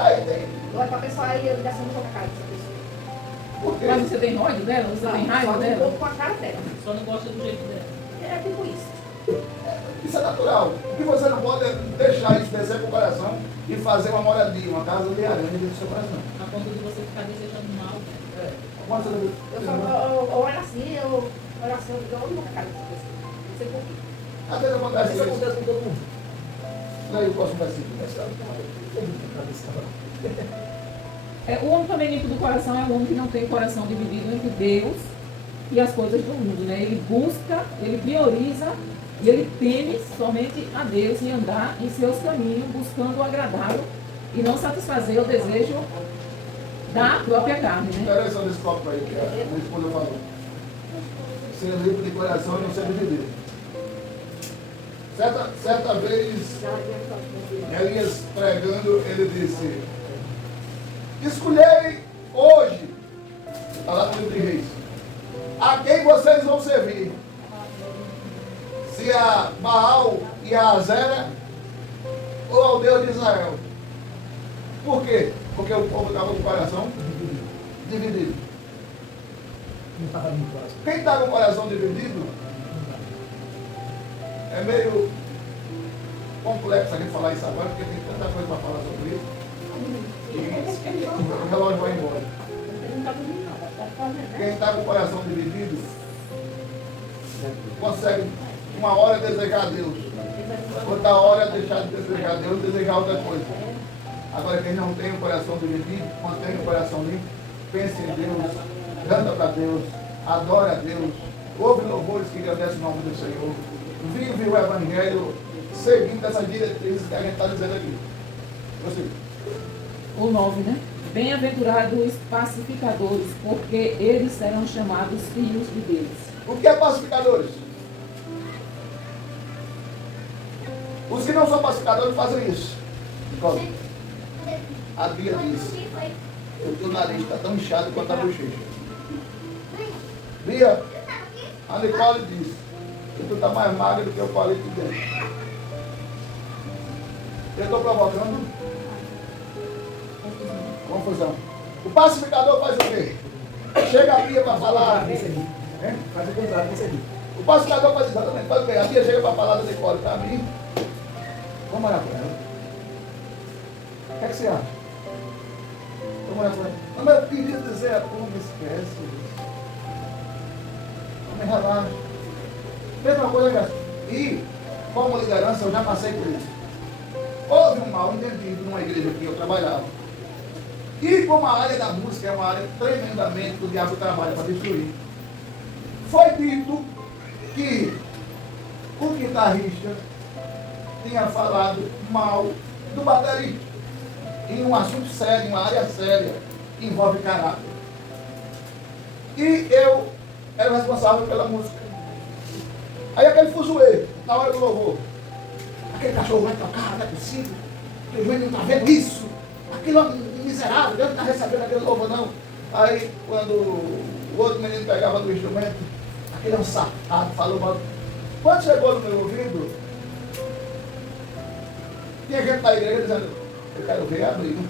Aí tem... Olha pra pessoa aí, eu já sei a cara dessa pessoa. Por quê? Mas você tem ódio dela? Você tem raiva só dela? um pouco com a cara dela. Só não gosta do jeito dela. É tipo isso. Isso é natural. O que você não pode é deixar isso descer para o coração e fazer uma moradia, uma casa de aranha dentro do seu coração. A ponto de você ficar desejando mal. Eu só olho assim, eu olho assim, eu não vou com a cara dessa pessoa. Não sei por quê. Às vezes acontece Isso isso. acontece com todo mundo. Daí o próximo versículo. O homem também limpo do coração é o homem que não tem o coração dividido entre Deus e as coisas do mundo, né? Ele busca, ele prioriza e ele teme somente a Deus e andar em seus caminhos, buscando agradá-lo e não satisfazer o desejo da própria carne, né? Interessante esse copo aí, que a minha esposa falou. Ser limpo de coração e não ser dividido. Certa vez, Elias pregando, ele disse: escolherem hoje, está lá no livro de Reis, a quem vocês vão servir. Se a Baal e a Azera ou ao Deus de Israel. Por quê? Porque o povo estava com o coração dividido. Não estava limpo o coração. Quem está com o coração dividido é meio complexo a gente falar isso agora, porque tem tanta coisa para falar sobre isso. O relógio vai embora. Quem está com o coração dividido consegue uma hora desejar a Deus, outra hora deixar de desejar a Deus, desejar outra coisa. Agora quem não tem o coração dividido, mantém o coração limpo, pensa em Deus, canta para Deus, adora a Deus, ouve louvores que agradecem o nome do Senhor, vive o Evangelho seguindo essas diretrizes que a gente está dizendo aqui. Você. O 9, né? Bem-aventurados os pacificadores, porque eles serão chamados filhos de Deus. O que é pacificadores? Os que não são pacificadores fazem isso. Nicole, a Bia disse: o teu nariz está tão inchado quanto a bochecha. Bia, a Nicole disse que tu está mais magra do que o palito de dentro. Eu estou provocando confusão. O pacificador faz o quê? Chega a Bia para falar. Faz o contrário, recebi. O pacificador faz exatamente, faz o quê? A Bia chega para falar da Nicole para mim. Vamos orar com ela. O que é que você acha? Vamos orar com ela. Mas eu queria dizer a turma, esquece isso. Vamos relaxa. Mesma coisa, cara. E, como liderança, eu já passei por isso. Houve um mal entendido numa igreja que eu trabalhava. E como a área da música é uma área tremendamente que o diabo trabalha para destruir, foi dito que o guitarrista tinha falado mal do baterista em um assunto sério, em uma área séria, que envolve caráter. E eu era o responsável pela música. Aí aquele fuzuê, na hora do louvor, aquele cachorro vai tocar, não é possível, aquele joelho não está vendo isso, aquele homem miserável, Deus não está recebendo aquele louvor não. Aí quando o outro menino pegava do instrumento, aquele é um safado, falou mal. Quando chegou no meu ouvido, tinha gente da igreja dizendo: eu quero ver a briga.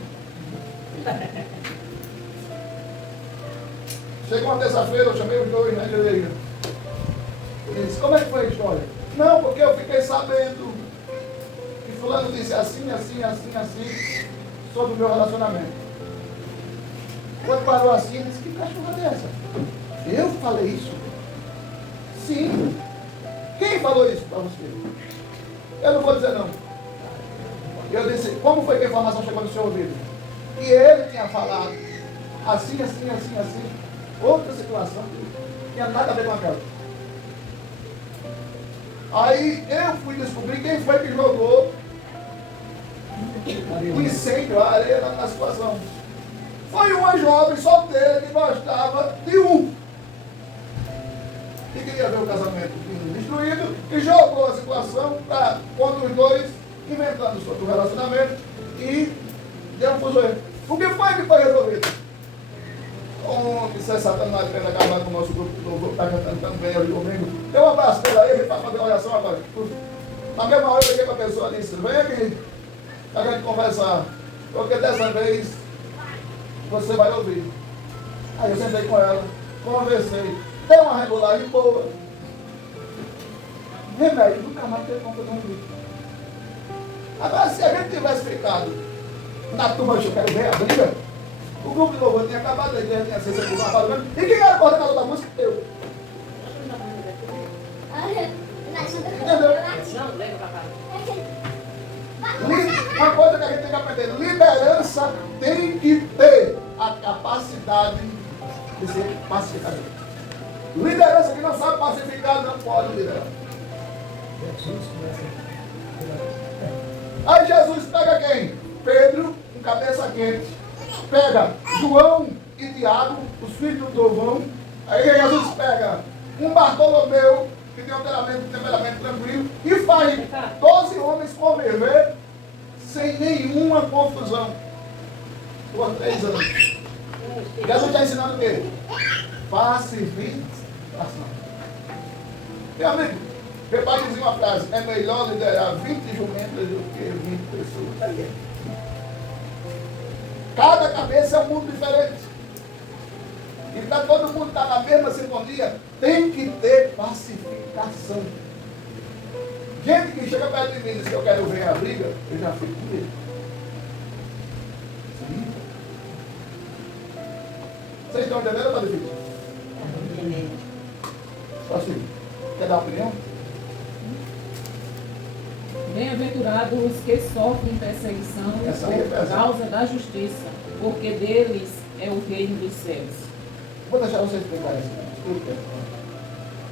Chegou uma terça-feira, eu chamei os dois na igreja. Ele disse: como é que foi a história? Não, porque eu fiquei sabendo que fulano disse assim, assim, assim, assim, sobre o meu relacionamento. Quando parou assim, ele disse: que cachorra é essa? Eu falei isso? Sim. Quem falou isso para você? Eu não vou dizer não. Eu disse: como foi que a informação chegou no seu ouvido? E ele tinha falado assim, assim, assim, assim. Outra situação que não tinha nada a ver com aquela. Aí eu fui descobrir quem foi que jogou o incêndio, a areia na situação. Foi uma jovem solteira que gostava de um. E queria ver o casamento destruído e jogou a situação para, quando os dois inventando sobre o relacionamento e deu um fuzuê. O que foi resolvido? Isso é Satanás querendo acabar com o nosso grupo do louvor, está cantando também hoje domingo. Deu um abraço para ele para fazer uma oração agora. Na mesma hora eu liguei para a pessoa e disse, vem aqui, a gente conversar, porque dessa vez você vai ouvir. Aí eu sentei com ela, conversei, dei uma regulagem boa. Remédio, nunca mais teve como fazer um grupo. Agora, se a gente tivesse ficado na turma, eu quero ver a briga, o grupo de louvor tinha acabado, a igreja tinha sido separada. E quem era o coordenador da música? Eu. Entendeu? Não, leva pra casa. Uma coisa que a gente tem que aprender, liderança tem que ter a capacidade de ser pacificador. Liderança que não sabe pacificar não pode liderar. Aí Jesus pega quem? Pedro, com cabeça quente. Pega João e Tiago, os filhos do trovão. Aí Jesus pega um Bartolomeu, que tem um temperamento tranquilo, e faz 12 homens conviver sem nenhuma confusão. Por 3 anos. Jesus está ensinando o quê? Pacificação. Meu amigo, repare uma frase, é melhor liderar 20 jumentas do que 20 pessoas. Cada cabeça é um mundo diferente. E para todo mundo estar na mesma sintonia, tem que ter pacificação. Gente que chega perto de mim e diz que eu quero ver a briga, eu já fico com ele. Sim. Vocês estão entendendo ou está difícil? Assim, quer dar opinião? Bem-aventurados os que sofrem perseguição por causa da justiça, porque deles é o reino dos céus. Vou deixar você explicar isso.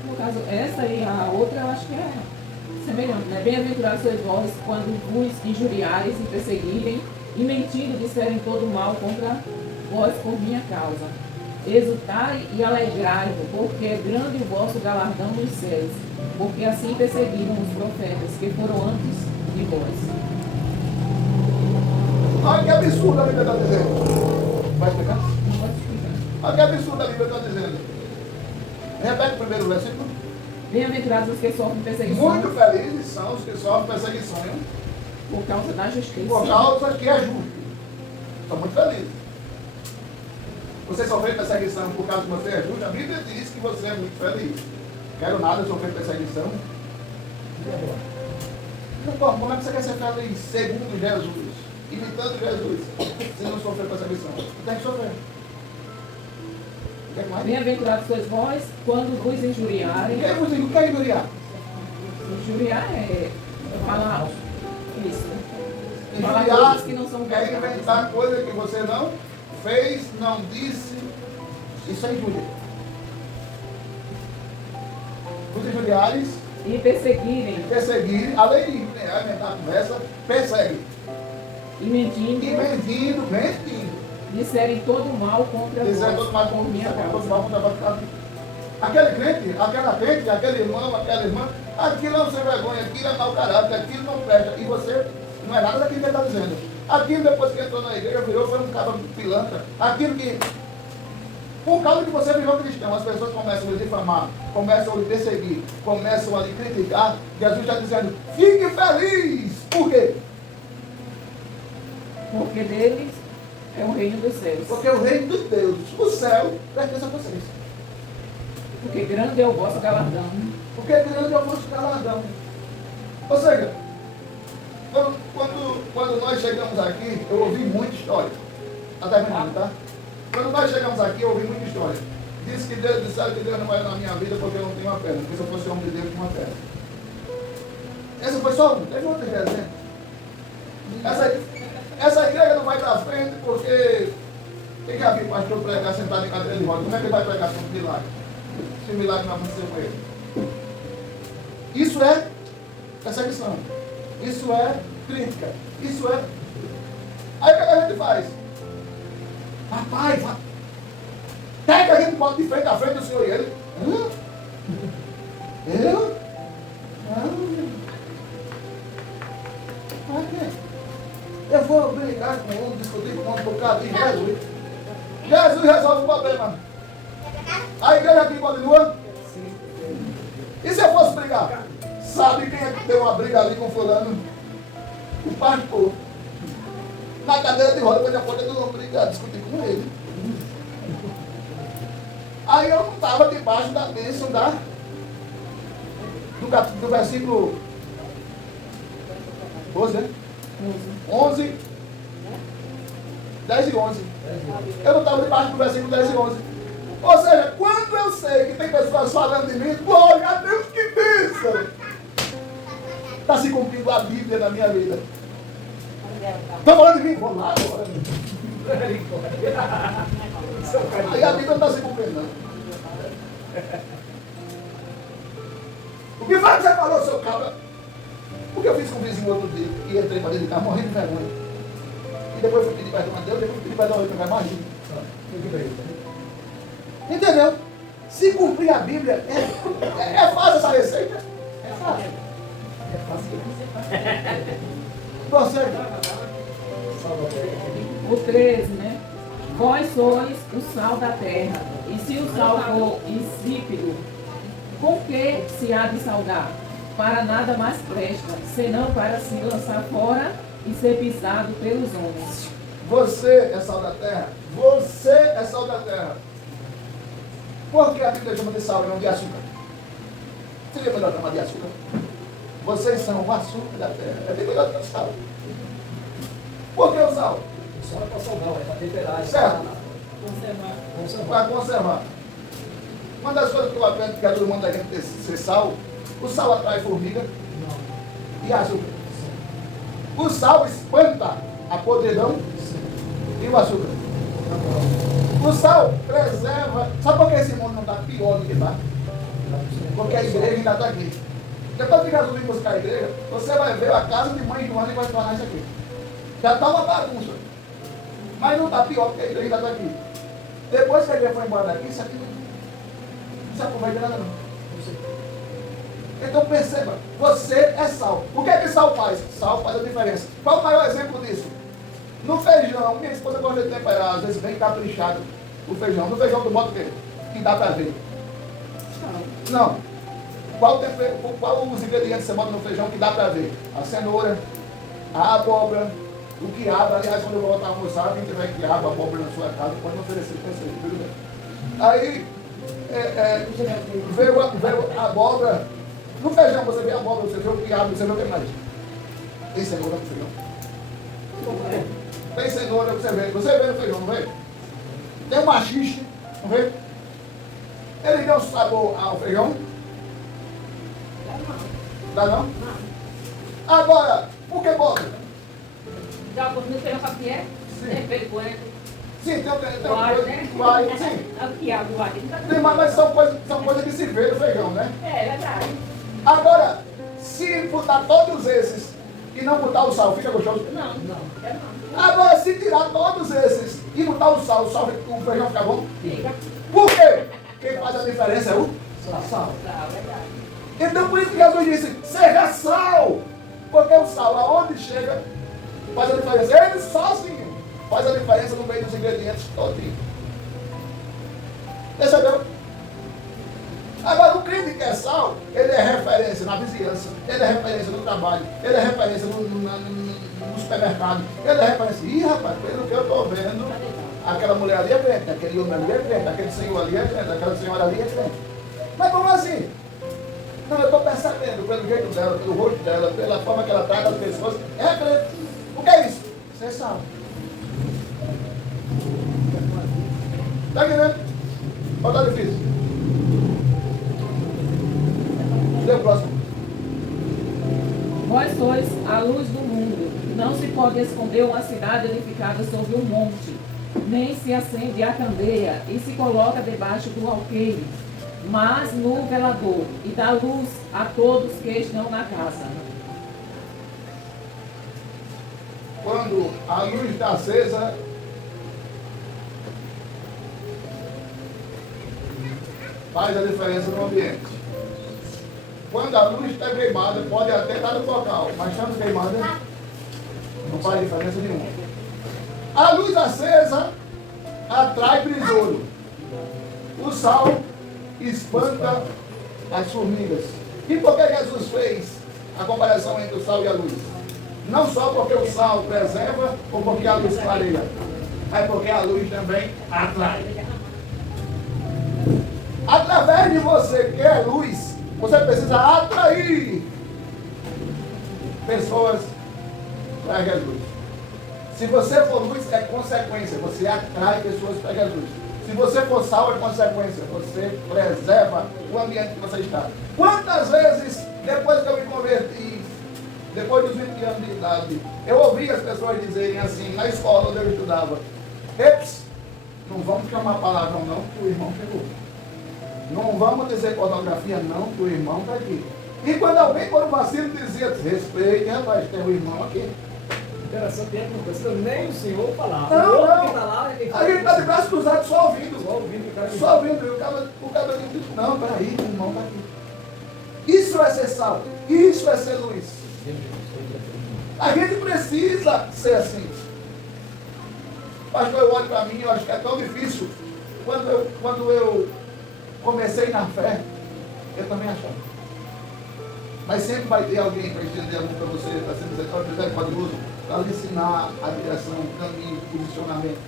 No caso, essa e a outra eu acho que é semelhante, né? Bem-aventurados sois vós quando vos injuriares e perseguirem, e mentindo disserem todo mal contra vós por minha causa. Exultai e alegrai-vos, porque é grande o vosso galardão nos céus, porque assim perseguiram os profetas que foram antes de vós. Olha que absurdo a Bíblia está dizendo. Vai explicar? Não pode explicar. Olha que absurdo a Bíblia está dizendo. Repete o primeiro versículo. Bem-aventurados os que sofrem perseguição Muito felizes são os que sofrem perseguição por causa da justiça. por causa que é justo. São muito felizes. Você sofrer perseguição por causa que você é justo, a Bíblia diz que você é muito feliz. Quero nada sofrer perseguição. Então, como é que você quer ser feliz segundo Jesus? Imitando Jesus, se não sofrer perseguição? Tem que sofrer. Quer mais? Bem-aventurados sois vós quando vos injuriarem. O que é injuriar? Injuriar é falar isso. Falar Injuriar coisas que não são é verdade. inventar coisa que você não fez, não disse. Isso é injúria. Os injuriares E perseguirem, perseguirem, além de inventar a conversa, perseguem. e mentindo, E mentindo. disserem todo mal contra Dizendo todo mais vós por minha causa. Aquele crente, aquela crente, aquele irmão, aquela irmã, aquilo é um sem vergonha, aquilo é mau caráter, aquilo não presta. E você não é nada daquilo que ele está dizendo. Aquilo depois que entrou na igreja, virou, foi um cara pilantra. Aquilo que, por causa que você virou cristão, as pessoas começam a lhe difamar, começam a lhe perseguir, começam a lhe criticar. Jesus está dizendo, fique feliz. Por quê? Porque deles é o reino dos céus. Porque o reino dos Deus, o céu, pertence a vocês. Porque grande é o vosso galardão. Porque grande é o vosso galardão. Ou seja, quando nós chegamos aqui, eu ouvi muita história. Está terminando, tá? Quando nós chegamos aqui, eu ouvi muita história. Disse que Deus, disseram que Deus não era na minha vida porque eu não tenho uma perna. Porque se eu fosse homem de Deus, eu tinha uma perna. Essa foi só uma. Teve outra igreja, né? Essa igreja não vai para frente porque quem já viu o pastor pregar sentado em cadeira de roda? Como é que ele vai pregar sobre milagre? Se o milagre não aconteceu com ele. Isso é perseguição. Isso é crítica. Isso é. Aí o que a gente faz? Rapaz, até que a gente pode de frente a frente do Senhor e ele. Eu? Não. brigar com um, discutir com um por causa de Jesus. Jesus resolve o problema. A igreja aqui continua? E se eu fosse brigar? Sabe quem é que deu uma briga ali com fulano? O pastor. Na cadeira de roda, eu pode não brigar, discutir com ele. Aí eu não estava debaixo da bênção do versículo 12, né? 11, 10 e 11. Eu não estava debaixo do versículo 10 e 11. Ou seja, quando eu sei que tem pessoas falando de mim, glória a Deus, que bênção! Está se cumprindo a Bíblia na minha vida. Estão falando de mim? Vou lá agora. Aí a Bíblia não está se cumprindo, não. O que foi que você falou, seu cabra? O que eu fiz com o vizinho outro dia e entrei para dentro de casa morrendo de vergonha. E depois fui pedir perdão a Deus, depois fui pedir perdão a ele para mais. Entendeu? Se cumprir a Bíblia, é fácil essa receita? É fácil. Você. O 13, né? Vós sois o sal da terra, e se o sal for insípido, com que se há de saudar? Para nada mais presta, senão para se lançar fora e ser pisado pelos homens. Você é sal da terra. Você é sal da terra. Por que a Bíblia chama de sal e não de açúcar? Seria melhor chamar de açúcar? Vocês são o açúcar da terra. É bem melhor que o sal. Por que o sal? O sal é para salgar, é para temperar. Certo. Conservar. Para conservar. Uma das coisas que eu aprendo que a todo mundo da gente ser sal, o sal atrai formiga e açúcar. O sal espanta a podridão e o açúcar. O sal preserva. Sabe por que esse mundo não está pior do que está? Porque a igreja ainda está aqui. Depois que Jesus vir buscar a igreja, você vai ver a casa de mãe do ano e vai tornar isso aqui. Já está uma bagunça. Mas não está pior porque a igreja ainda está aqui. Depois que a igreja foi embora daqui, isso aqui não se aproveita nada não. Então perceba, você é sal. O que é que sal faz? Sal faz a diferença. Qual o maior exemplo disso? No feijão, minha esposa gosta de temperar, às vezes bem caprichado o feijão. No feijão tu bota o quê? Que dá para ver. Não. Qual os ingredientes você bota no feijão que dá para ver? A cenoura, a abóbora, o quiabo. Aliás, quando eu vou voltar a almoçar, quem tiver quiabo, abóbora na sua casa, pode me oferecer para você. Aí, veio a abóbora. No feijão você vê a abóbora, você vê o quiabo, você vê o que mais? Tem cenoura no feijão? Tem cenoura, você vê no feijão, não vê? Tem um machixe, não vê? Ele deu sabor ao feijão? Dá não? Agora, por que bota? Já no feijão sabe o que é? Sim. Tempero coentro. Sim, tem Vai, né? vai, sim. É o quiabo lá. Sim, mas são coisas que se vê no feijão, né? É verdade. Agora, se botar todos esses e não botar o sal, fica gostoso? Não, quero não. Agora, se tirar todos esses e botar o sal, o feijão fica bom? Fica. Por quê? Quem faz a diferença é o sal. Tá, verdade. Então, por isso que Jesus disse, seja sal. Porque o sal, aonde chega, faz a diferença. Ele sozinho faz a diferença no meio dos ingredientes todinho. Percebeu? Agora, o crente que é sal, ele é referência na vizinhança, ele é referência no trabalho, ele é referência no supermercado, ele é referência. Ih, rapaz, pelo que eu estou vendo, aquela mulher ali é crente, aquele homem ali é crente, aquele senhor ali é crente, aquela senhora ali é crente. Mas como assim? Não, eu estou percebendo pelo jeito dela, pelo rosto dela, pela forma que ela trata as pessoas, é crente. O que é isso? Você sabe. Está entendendo? Ou está difícil? Deu o próximo. Vós sois a luz do mundo. Não se pode esconder uma cidade edificada sobre um monte, nem se acende a candeia e se coloca debaixo do alqueire, mas no velador, e dá luz a todos que estão na casa. Quando a luz está acesa, faz a diferença no ambiente. Quando a luz está queimada, pode até estar no local, mas estando queimada, não faz diferença nenhuma. A luz acesa atrai besouro. O sal espanta as formigas. E por que Jesus fez a comparação entre o sal e a luz? Não só porque o sal preserva ou porque a luz clareia, mas porque a luz também atrai. Através de você que é luz, você precisa atrair pessoas para Jesus. Se você for luz, é consequência. Você atrai pessoas para Jesus. Se você for sal, é consequência. Você preserva o ambiente que você está. Quantas vezes, depois que eu me converti, depois dos 20 anos de idade, eu ouvi as pessoas dizerem assim, na escola onde eu estudava: eps, não vamos chamar palavrão não, que o irmão chegou. Não vamos dizer pornografia não, que o irmão está aqui. E quando alguém por um vacilo dizia: respeite, rapaz, tem o irmão aqui. Interessante, não precisa nem o senhor falar. Não, o outro não. que tá lá, é quem A gente está de braços cruzados só ouvindo. Só ouvindo o cara que Só ouvindo. E o cara diz: não, peraí, o irmão está aqui. Isso é ser sal. Isso é ser luz. A gente precisa ser assim. Pastor, eu olho para mim, eu acho que é tão difícil. Quando eu comecei na fé, eu também achava. Mas sempre vai ter alguém para estender a mão para você, para ser misericordioso, para lhe ensinar a direção, o caminho, o posicionamento.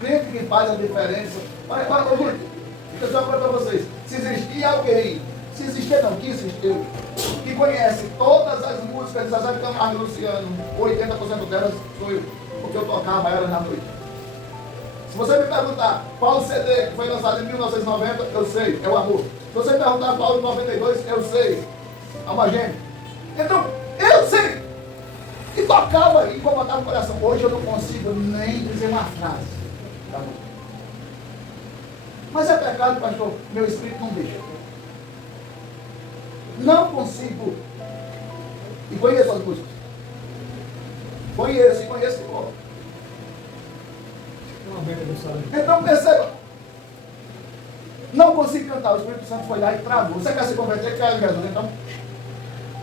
Crente que faz a diferença. Olha, gente, deixa eu só falar para vocês. Se existir alguém, se existir não, que existiu, que conhece todas as músicas de Zezé de Camargo e Luciano, 80% delas sou eu, porque eu tocava elas na noite. Se você me perguntar qual CD que foi lançado em 1990, eu sei, é o Amor. Se você me perguntar qual em 92, eu sei, Alma Gêmea. Então, eu sei. E tocava e incomodava o coração. Hoje eu não consigo nem dizer uma frase. Tá bom. Mas é pecado, pastor. Meu espírito não deixa. Não consigo. E conheço as músicas. Conheço e conheço de cor. Então perceba. Não consigo cantar. O Espírito Santo foi lá e travou. Você quer se converter? Quer Jesus? Então,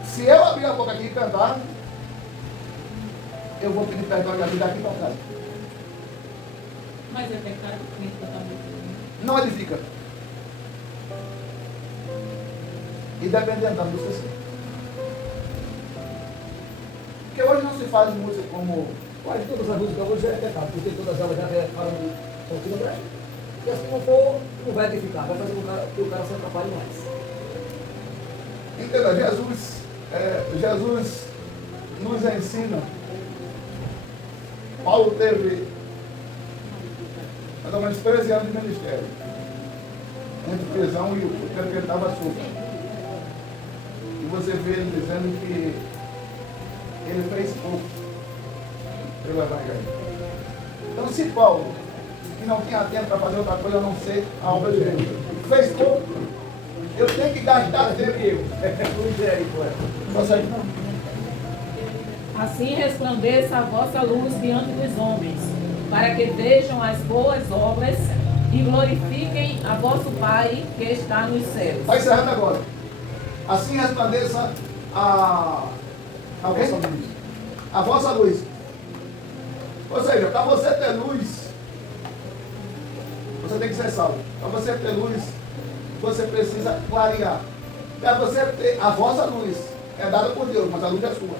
se eu abrir a boca aqui e cantar, eu vou pedir perdão de ajudar aqui para casa. Mas é pecado o crente cantar música. Não edifica. E dependendo da música, sim. Porque hoje não se faz música como... Quase todas as músicas hoje é pecado, porque todas elas já falam de doutrina brecha. E assim não for, não vai edificar, vai fazer com que o cara se atrapalhe mais. Entenda, Jesus nos ensina. Paulo teve mais ou menos 13 anos de ministério. Entre prisão e o tempo que ele estava solto. E você vê ele dizendo que ele fez pouco pelo Evangelho. Então, se Paulo, que não tinha tempo para fazer outra coisa, a não ser a obra de Deus, fez pouco, eu tenho que gastar tempo e eu. Você não. Assim resplandeça a vossa luz diante dos homens, para que vejam as boas obras e glorifiquem a vosso Pai que está nos céus. Está encerrando agora. Assim resplandeça a vossa luz. Ou seja, para você ter luz, você tem que ser salvo. Para você ter luz, você precisa clarear. Para você ter a vossa luz, é dada por Deus, mas a luz é sua.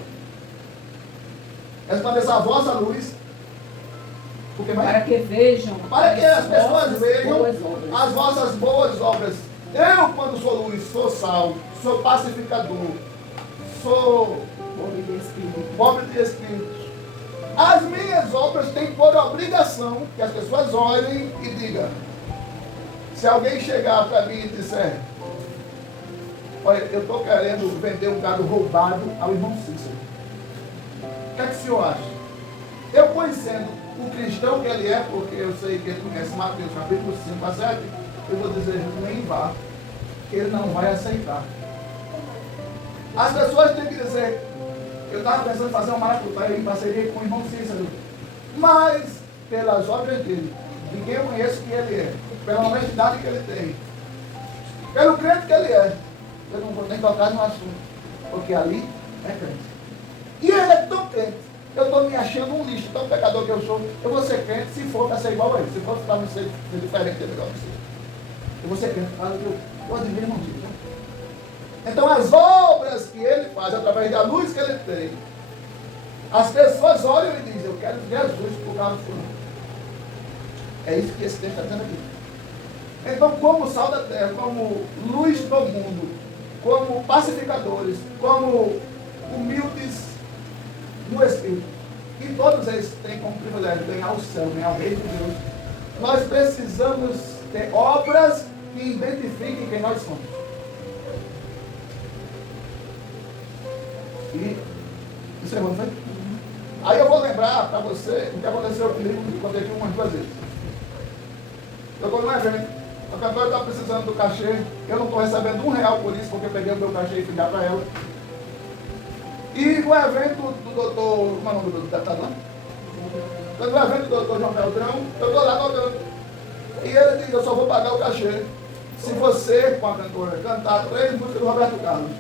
Resplandeça a vossa luz, porque Para que vejam para que as pessoas vossas vejam boas obras. as vossas boas obras. Eu, quando sou luz, sou sal, sou pacificador, sou pobre de espírito. As minhas obras têm por obrigação que as pessoas olhem e digam. Se alguém chegar para mim e disser: olha, eu estou querendo vender um gado roubado ao irmão Cícero, o que é que o senhor acha? Eu, conhecendo o cristão que ele é, porque eu sei que ele conhece Mateus capítulo 5 a 7, eu vou dizer: nem vá, que ele não vai aceitar. As pessoas têm que dizer: eu estava pensando em fazer uma maracutaia em parceria com o irmão Cícero, mas pelas obras dele, de quem eu conheço que ele é, pela honestidade que ele tem, pelo crente que ele é, eu não vou nem tocar no assunto, porque ali é crente. E ele é tão crente eu estou me achando um lixo, tão pecador que eu sou. Eu vou ser crente, se for para ser igual a ele. Se for para não ser diferente, é melhor que ser. Eu vou ser crente, eu admiro, irmão. Então as obras que ele faz, através da luz que ele tem, as pessoas olham e dizem, eu quero Jesus por causa do fulano. É isso que esse texto está dizendo aqui. Então, como sal da terra, como luz do mundo, como pacificadores, como humildes no Espírito, e todos eles têm como privilégio ganhar o céu, ganhar o reino de Deus, nós precisamos ter obras que identifiquem quem nós somos. E isso é bom, não foi? Aí eu vou lembrar para você o que aconteceu comigo, que eu contei aqui umas 2 vezes. Eu estou num evento, a cantora está precisando do cachê, eu não estou recebendo R$1 por isso, porque eu peguei o meu cachê e fui dar para ela. E no evento do doutor, como é o nome do deputado lá? No evento do doutor João Beltrão, eu estou lá tocando. E ele diz, eu só vou pagar o cachê se você, com a cantora, cantar 3 músicas do Roberto Carlos.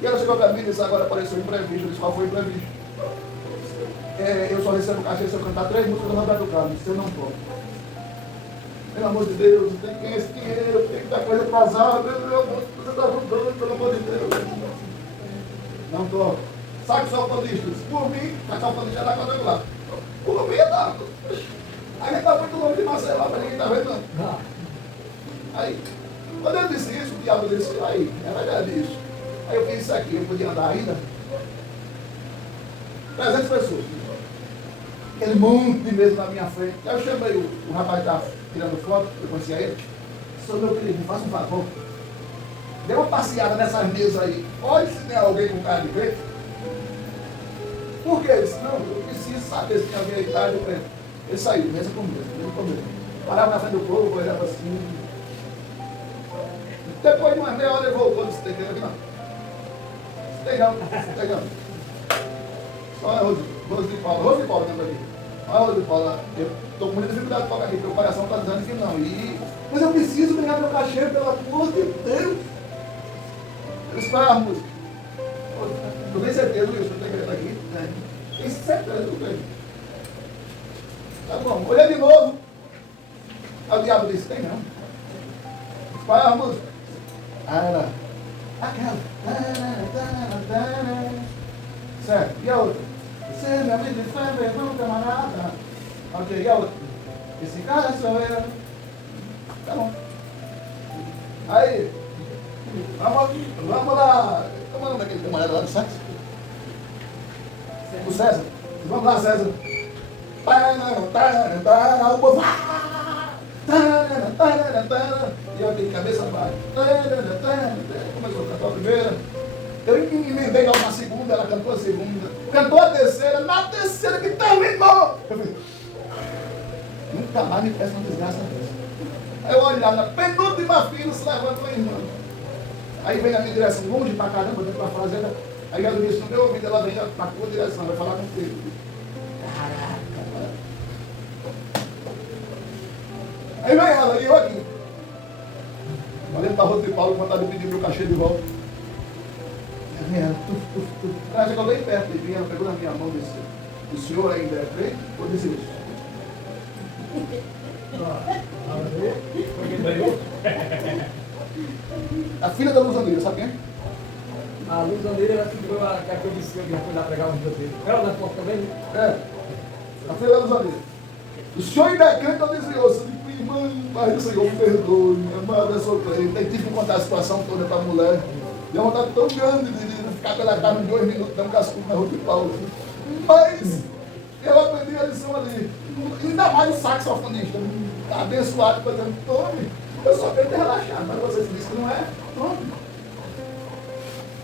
E ela chegou para mim e disse, agora apareceu imprevisto. Eu disse, qual foi o imprevisto? Eu só recebo cachê se eu cantar 3 músicas do Roberto Carlos, se eu não toco. Pelo amor de Deus, tem que ganhar esse dinheiro, tem que dar coisa atrasada, você está ajudando, pelo amor de Deus. Não toco. Saxofonistas, por mim, saxofonista era quadrangular. Por mim, tá. Aí está muito longe de Marcelo, para ninguém está vendo não. Aí, quando ele disse isso, o diabo disse, aí, é verdade isso. Aí eu fiz isso aqui, eu podia andar ainda. 300 pessoas. Aquele monte de mesa na minha frente. Aí eu chamei o rapaz que estava tirando foto, eu conhecia ele. Sou meu querido, me faça um favor. Dê uma passeada nessas mesas aí. Olha se tem alguém com cara de crente. Por quê? Ele disse, não, eu preciso saber se tem alguém aí tarde de crente. Ele saiu, mesa por mesa. Parava na frente do povo, olhava assim. Depois de uma meia hora ele voltou e disse, tem crente aqui não. Tem não. Só é Rose de Paula dentro aqui. Olha Rose de Paula, eu estou com muita dificuldade de tocar aqui, porque o coração está dizendo que não. Mas eu preciso ganhar meu cachê, pelo amor de Deus. Eu disse, qual é a música? Eu tenho certeza, Wilson, tem que estar aqui. Tem certeza, eu tenho. Tá bom, olhei de novo. Aí o diabo disse, tem não. Qual é a música? Era aquela. Certo, e a outra? Você me abriu de fé, não camarada. Ok, e a outra? Esse cara sou eu. Tá bom. Aí, vamos lá. Como é o nome daquele camarada lá do sax? O César. Vamos lá, César. O povo. E eu tenho cabeça baixa. Começou a cantar a primeira. Eu emendei logo na segunda, ela cantou a segunda. Cantou a terceira, na terceira que terminou. Eu falei, nunca mais me peça uma desgraça dessa. Aí eu olhar na penúltima fila, se levantou, irmã. Aí vem na minha direção, longe pra caramba, dentro da fazenda. Aí ela disse, no meu ouvido, ela vem na tua direção, vai falar contigo. Caraca, cara. Aí vem ela, e eu aqui. Olhando para a Rose de Paulo, com vontade de pedir meu cachê de volta. Aí vem ela, Ela chegou bem perto de mim, ela pegou na minha mão e disse, o senhor ainda é crente? Vou dizer isso. A filha da Luz Andeira, sabe quem? A Luz Andeira, ela segurou a que eu disse que eu ia fui lá pregar um dia dele. Ela da porta também? É. A filha da Luz Andeira. O senhor ainda é crente? Eu disse, eu disse, irmã, mas o senhor perdoe, minha amada, eu sou crente. Aí tive que contar a situação toda para a mulher. Deu uma vontade tão grande de ficar pela cara em 2 minutos, dando cascudo na rua de Paulo. Mas eu aprendi a lição ali. Ainda mais o saxofonista, abençoado, fazendo tome. Eu só quero ter relaxado, mas você disse que não é. Tome.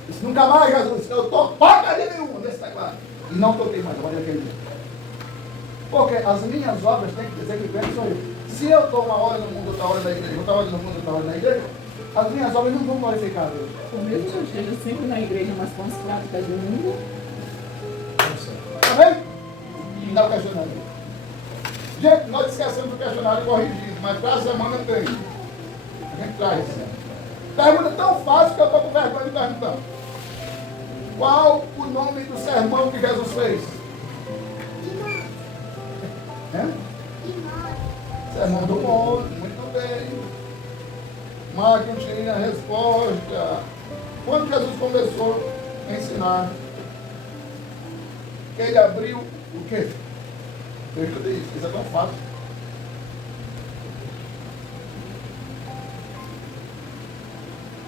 Disse, nunca mais, Jesus, eu toco porcaria nenhuma nesse teclado. E não toquei mais, olha aquele dia. Porque as minhas obras têm que dizer que crente sou eu. Se eu estou uma hora no mundo, outra hora na igreja, outra hora no mundo, outra hora na igreja, as minhas obras não vão glorificar a Deus. Por mesmo que eu esteja sempre na igreja, mas com as práticas do mundo. Tá vendo? E dá o questionário. Gente, nós esquecemos do questionário corrigido, mas para a semana tem. A gente traz. Pergunta tão fácil que eu estou com vergonha de perguntar. Qual o nome do sermão que Jesus fez? Sermão do Monte, muito bem. Marquem tinha a resposta. Quando Jesus começou a ensinar, que ele abriu o quê? Veja isso, isso é tão fácil.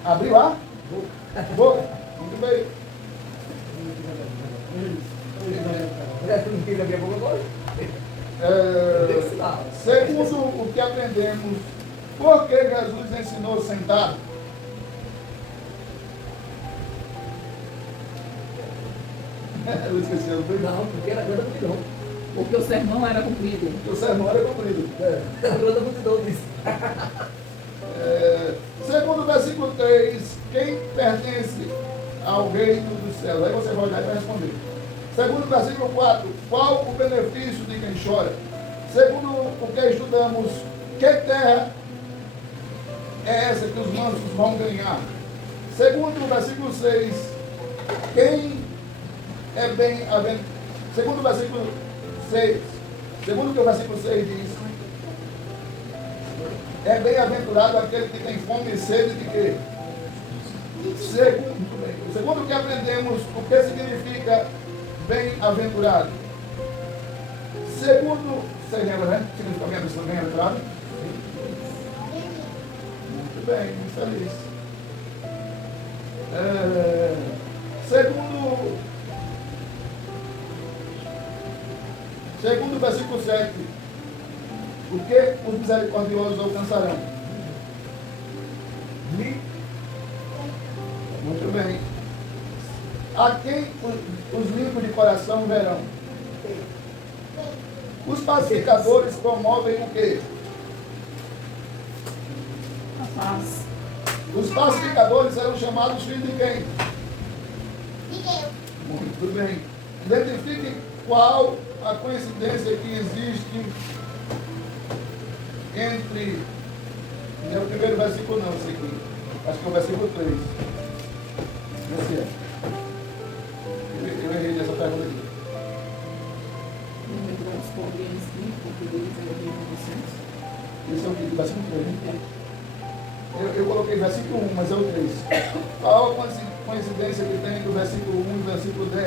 Abriu a boca. Muito bem. Segundo o que aprendemos, por que Jesus ensinou sentado? Eu esqueci, eu fui. Não, porque era grande multidão. Porque o sermão era cumprido. Porque o sermão era comprido. Era grande multidão disso. Segundo o versículo 3, quem pertence ao reino dos céus? Aí você vai olhar e vai responder. Segundo o versículo 4, qual o benefício de quem chora? Segundo o que estudamos, que terra é essa que os mansos vão ganhar? Segundo o versículo 6, quem é bem-aventurado? Segundo o versículo 6, segundo o que o versículo 6 diz, é bem-aventurado aquele que tem fome e sede de quê? Segundo o que aprendemos, o que significa bem-aventurado? Segundo, você lembra, né? Significa bem-aventurado? Muito bem, muito feliz. Segundo o versículo 7, o que os misericordiosos alcançarão? Muito bem. A quem os limpos de coração verão? Os pacificadores promovem o quê? A paz. Os pacificadores serão chamados filhos de quem? Muito bem. Identifique qual a coincidência que existe entre. Não é o primeiro versículo, não, esse aqui. Acho que é o versículo 3. Esse é. Eu errei nessa pergunta aqui. Bem-aventurados pobres em porque deles é o reino dos céus. Esse é o que? Versículo 3, né? Eu coloquei versículo 1, mas é o 3. Qual a coincidência que tem do versículo 1 e do versículo 10?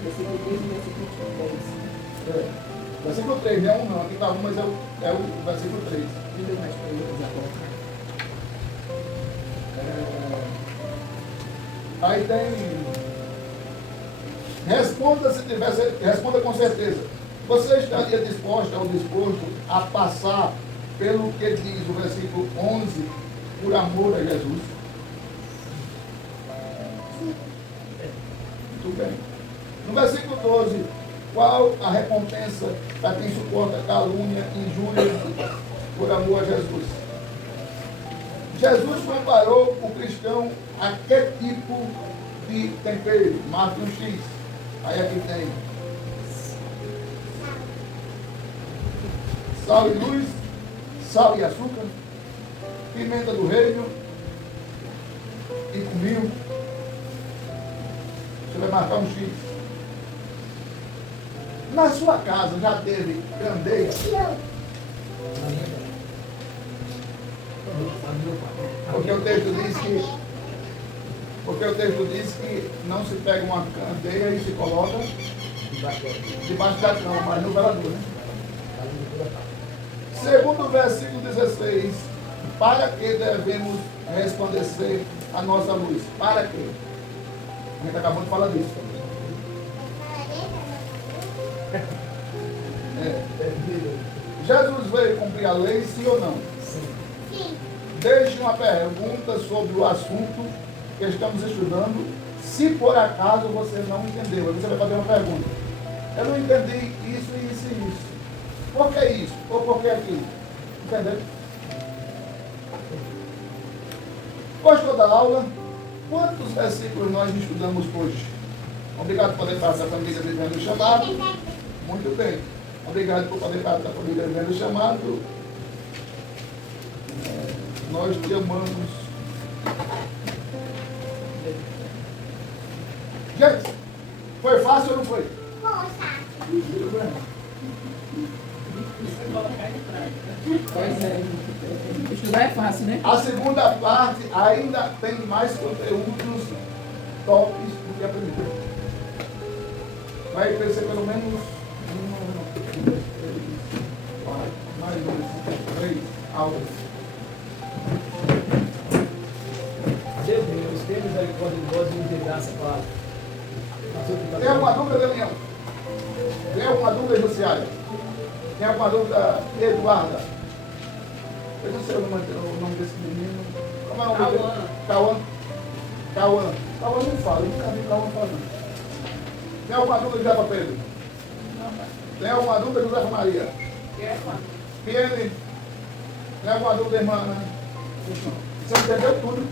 Versículo 3 e versículo 10. Versículo 3, não é 1 não, aqui está 1, mas é o versículo 3. Me deu mais perguntas agora. Aí tem. Responda com certeza. Você estaria disposto ou disposto a passar pelo que diz o versículo 11, por amor a Jesus? Muito bem. No versículo 12, qual a recompensa para quem suporta calúnia, injúria por amor a Jesus? Jesus comparou o cristão a que tipo de tempero? Marque um X. Aí aqui tem sal e luz, sal e açúcar, pimenta do reino e cominho. Você vai marcar um X. Na sua casa já teve candeia? Porque o texto diz que não se pega uma candeia e se coloca debaixo da cama, mas no velador, né? Segundo o versículo 16, para que devemos resplandecer a nossa luz? Para quê? A gente acabou de falar disso. Jesus veio cumprir a lei, sim ou não? Sim. Deixe uma pergunta sobre o assunto que estamos estudando, se por acaso você não entendeu. Aí você vai fazer uma pergunta. Eu não entendi isso, isso e isso. Por que isso? Ou por que aquilo? Entendeu? Gostou da aula? Quantos versículos nós estudamos hoje? Obrigado por poder passar a família vivendo o chamado. Muito bem. Obrigado por poder passar a família vivendo o chamado. Nós te amamos. fácil ou não foi? Pois é. Estudar é fácil, né? A segunda parte ainda tem mais conteúdos tops do que a primeira. Vai crescer pelo menos mais ou menos 3 aulas. Deus, tenha misericórdia de nós e nos dê graça para Tem alguma dúvida, Daniel? Tem alguma dúvida, Luciana? Tem alguma dúvida, Eduarda? Eu não sei o nome desse menino. Como é o nome dele? Cauã. Cauã não fala, eu nunca vi Cauã falando. Tem alguma dúvida, José Pedro? Tem alguma dúvida, José Maria? Piene? Tem alguma dúvida, irmã? Você entendeu tudo?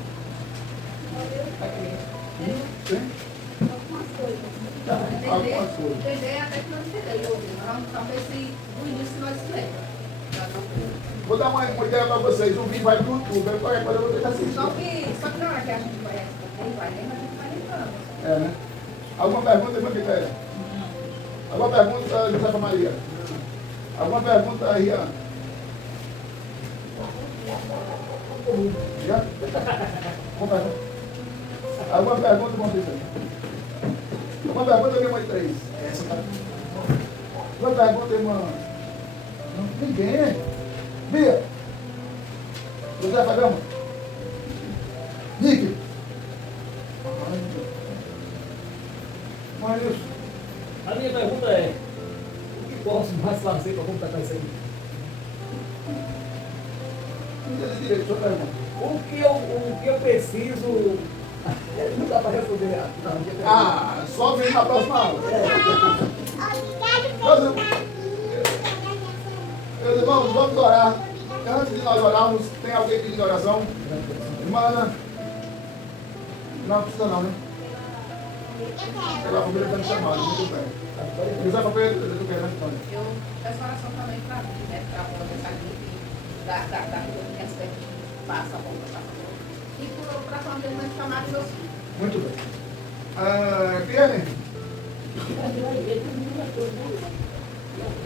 Sim? Algumas coisas. Entender até que não entendeu. Talvez se no início nós lembra. Vou dar uma ideia para vocês. O vídeo vai para o YouTube. Qualquer coisa eu vou ter que assistir. Só que na hora que a gente conhece também, vai lembrar, a gente vai lembrando. É, né? Alguma pergunta, irmã Quitéria? Alguma pergunta, José Maria? Alguma pergunta, Rian? Já? Alguma pergunta? Alguma pergunta, irmão Vicente? Alguma pergunta, minha mãe 3? Essa tá. Alguma pergunta, irmã? Não, ninguém, né? Bia? José Fagama? Nick? Mas isso. A minha pergunta é, o que posso mais fazer para completar isso aí? Não tem direito, sua pergunta. O que eu preciso... Não dá para responder. Ah, só vem na próxima aula. Meus irmãos, vamos orar. Antes de nós orarmos, tem alguém pedindo oração? Irmã Ana? Não precisa não, né? Pela família está me chamando, muito bem. José Pedro, eu quero, né? Eu peço oração também para mim, né? Para poder sair da que as pessoas passam, e para a família me chamar de meus filhos. Muito bem. Piane?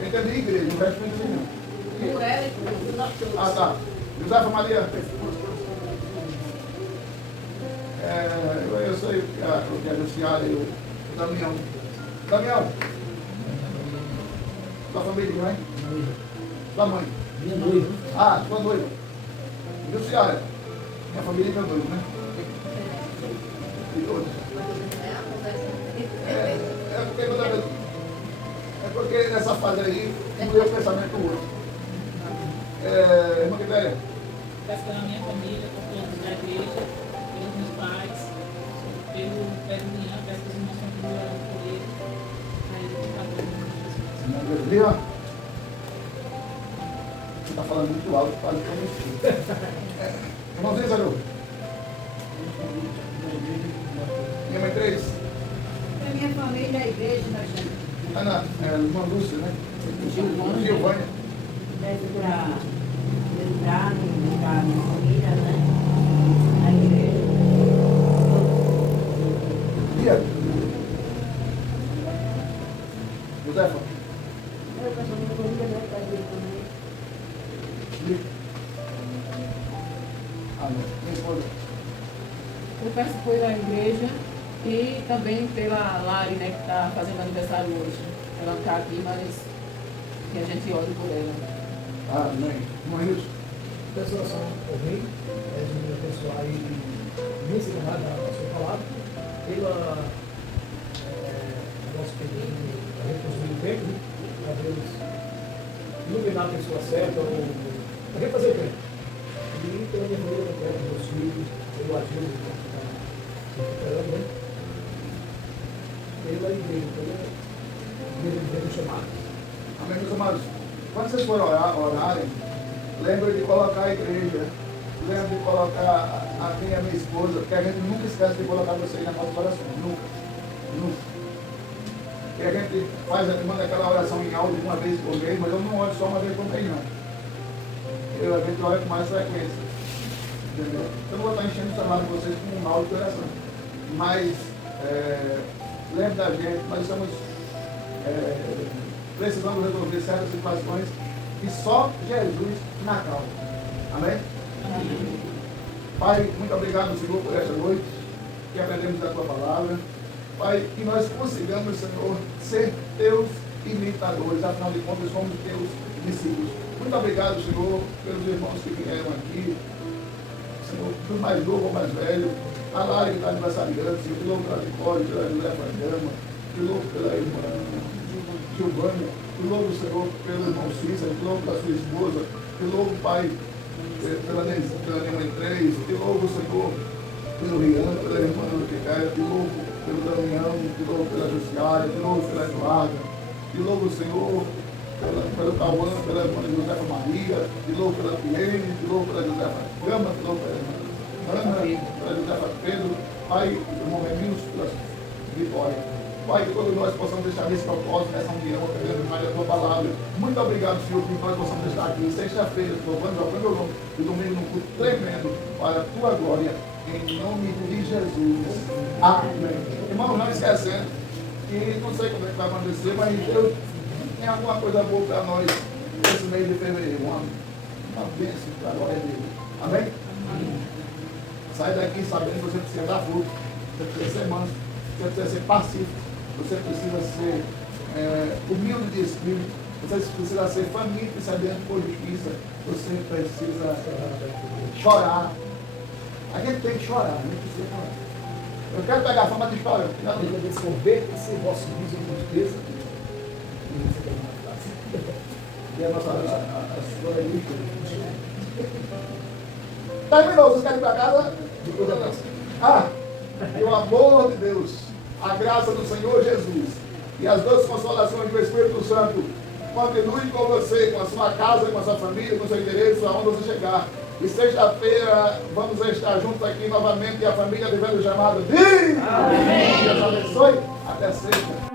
Entendi, igreja, não resta entendi não. Por ela e por Ah, tá. José Maria? Eu sei o que é Luciana e o Damião. Damião? Sua família, não é? Sua mãe? Minha noiva. Ah, sua noiva. Luciana? Minha família e meu noivo, né? E todos. É porque nessa fase aí, mudei o pensamento do outro. Irmã Quitéria? Peço pela minha família, por todos da igreja, pelos meus pais, pelo Ian, peço que os irmãos continuem orando por ele, para ele ficar bom. Leon? Você está falando muito alto, quase que eu não escuto. Irmãozinho, Zé. Minha mãe 3? Para minha família, a igreja, nós estamos. Ana, irmã Lúcia, né? Giovânia. Peço para entrar na minha família, né? Na igreja. Bia? Josefa? Eu peço a minha família, né? Para a igreja também. Amém. Minha esposa? Eu peço pela igreja e também pela Lari, né, que está fazendo aniversário hoje. Ela não está aqui, mas que a gente ore por ela. Amém. Irmã Nilson? Peço oração ao rei, de me abençoar e me ensinar na sua palavra, pela nosso pedido a reconstruir o templo, para Deus iluminar a pessoa certa, ou para refazer o templo. E pela minha família, meus filhos, pelo ajudo que está se recuperando, né? Pela igreja, pelo chamado. Amém, meus amados. Quando vocês forem orarem, lembrem de colocar a igreja. Lembrem de colocar a minha esposa, porque a gente nunca esquece de colocar vocês na nossa oração. Nunca. Nunca. E a gente manda aquela oração em áudio uma vez por mês, mas eu não oro só uma vez por mês, não. A gente ora com mais frequência. Entendeu? Eu não vou estar enchendo o trabalho de vocês com um áudio de oração. Mas lembre da gente, nós estamos precisando resolver certas situações e só Jesus na causa. Amém? Pai, muito obrigado, Senhor, por esta noite que aprendemos da Tua palavra. Pai, que nós consigamos, Senhor, ser Teus imitadores, afinal de contas, somos Teus discípulos. Muito obrigado, Senhor, pelos irmãos que vieram aqui, Senhor, do mais novo ao mais velho, a Lara que está aniversariando, Senhor, que louco pela Nicole, pela José Fagama, que louco pela irmã Giovânia, que louco, Senhor, pelo irmão Cícero, que louco pela sua esposa, que louco, Pai, pela Nenê 3, que louco, Senhor, pelo Rian, pela irmã Picaia, que louco pelo Damião, que louco pela Jussiária, que louco pela Eduarda, que louco, Senhor, pelo Cauã, pela irmã Josefa Maria, que louco pela Piene, que louco pela Josefa Gama, que louco pela irmã Ana, pela Josefa Pedro, Pai, irmão Remilson, pela Vitória. Pai, que todos nós possamos deixar nesse propósito, nessa união, aprendendo mais a Tua palavra. Muito obrigado, Senhor, que nós possamos estar aqui sexta-feira, louvando o Teu nome, e domingo num culto tremendo para a Tua glória, em nome de Jesus. Amém. Irmão, não esquecendo que não sei como é que vai acontecer, mas Deus tem alguma coisa boa para nós nesse mês de fevereiro. Uma bênção para a glória dele. Amém? Sai daqui sabendo que você precisa dar fruto, você precisa ser manso, você precisa ser pacífico, você precisa ser humilde de espírito, você precisa ser faminto e sabendo por justiça, você precisa chorar. A gente tem que chorar, a gente precisa chorar. Eu quero pegar a fama de chorar. Na medida desse converter-se, vosso riso em tristeza. E você tem uma frase. E a nossa a sua lista. Terminou, vocês querem ir para casa? Depois da praça. E o amor de Deus, a graça do Senhor Jesus e as duas consolações do Espírito Santo continue com você, com a sua casa, com a sua família, com o seu endereço, aonde você chegar. E sexta-feira vamos estar juntos aqui novamente e a família de velho chamado. Amém! Deus abençoe. Até sexta.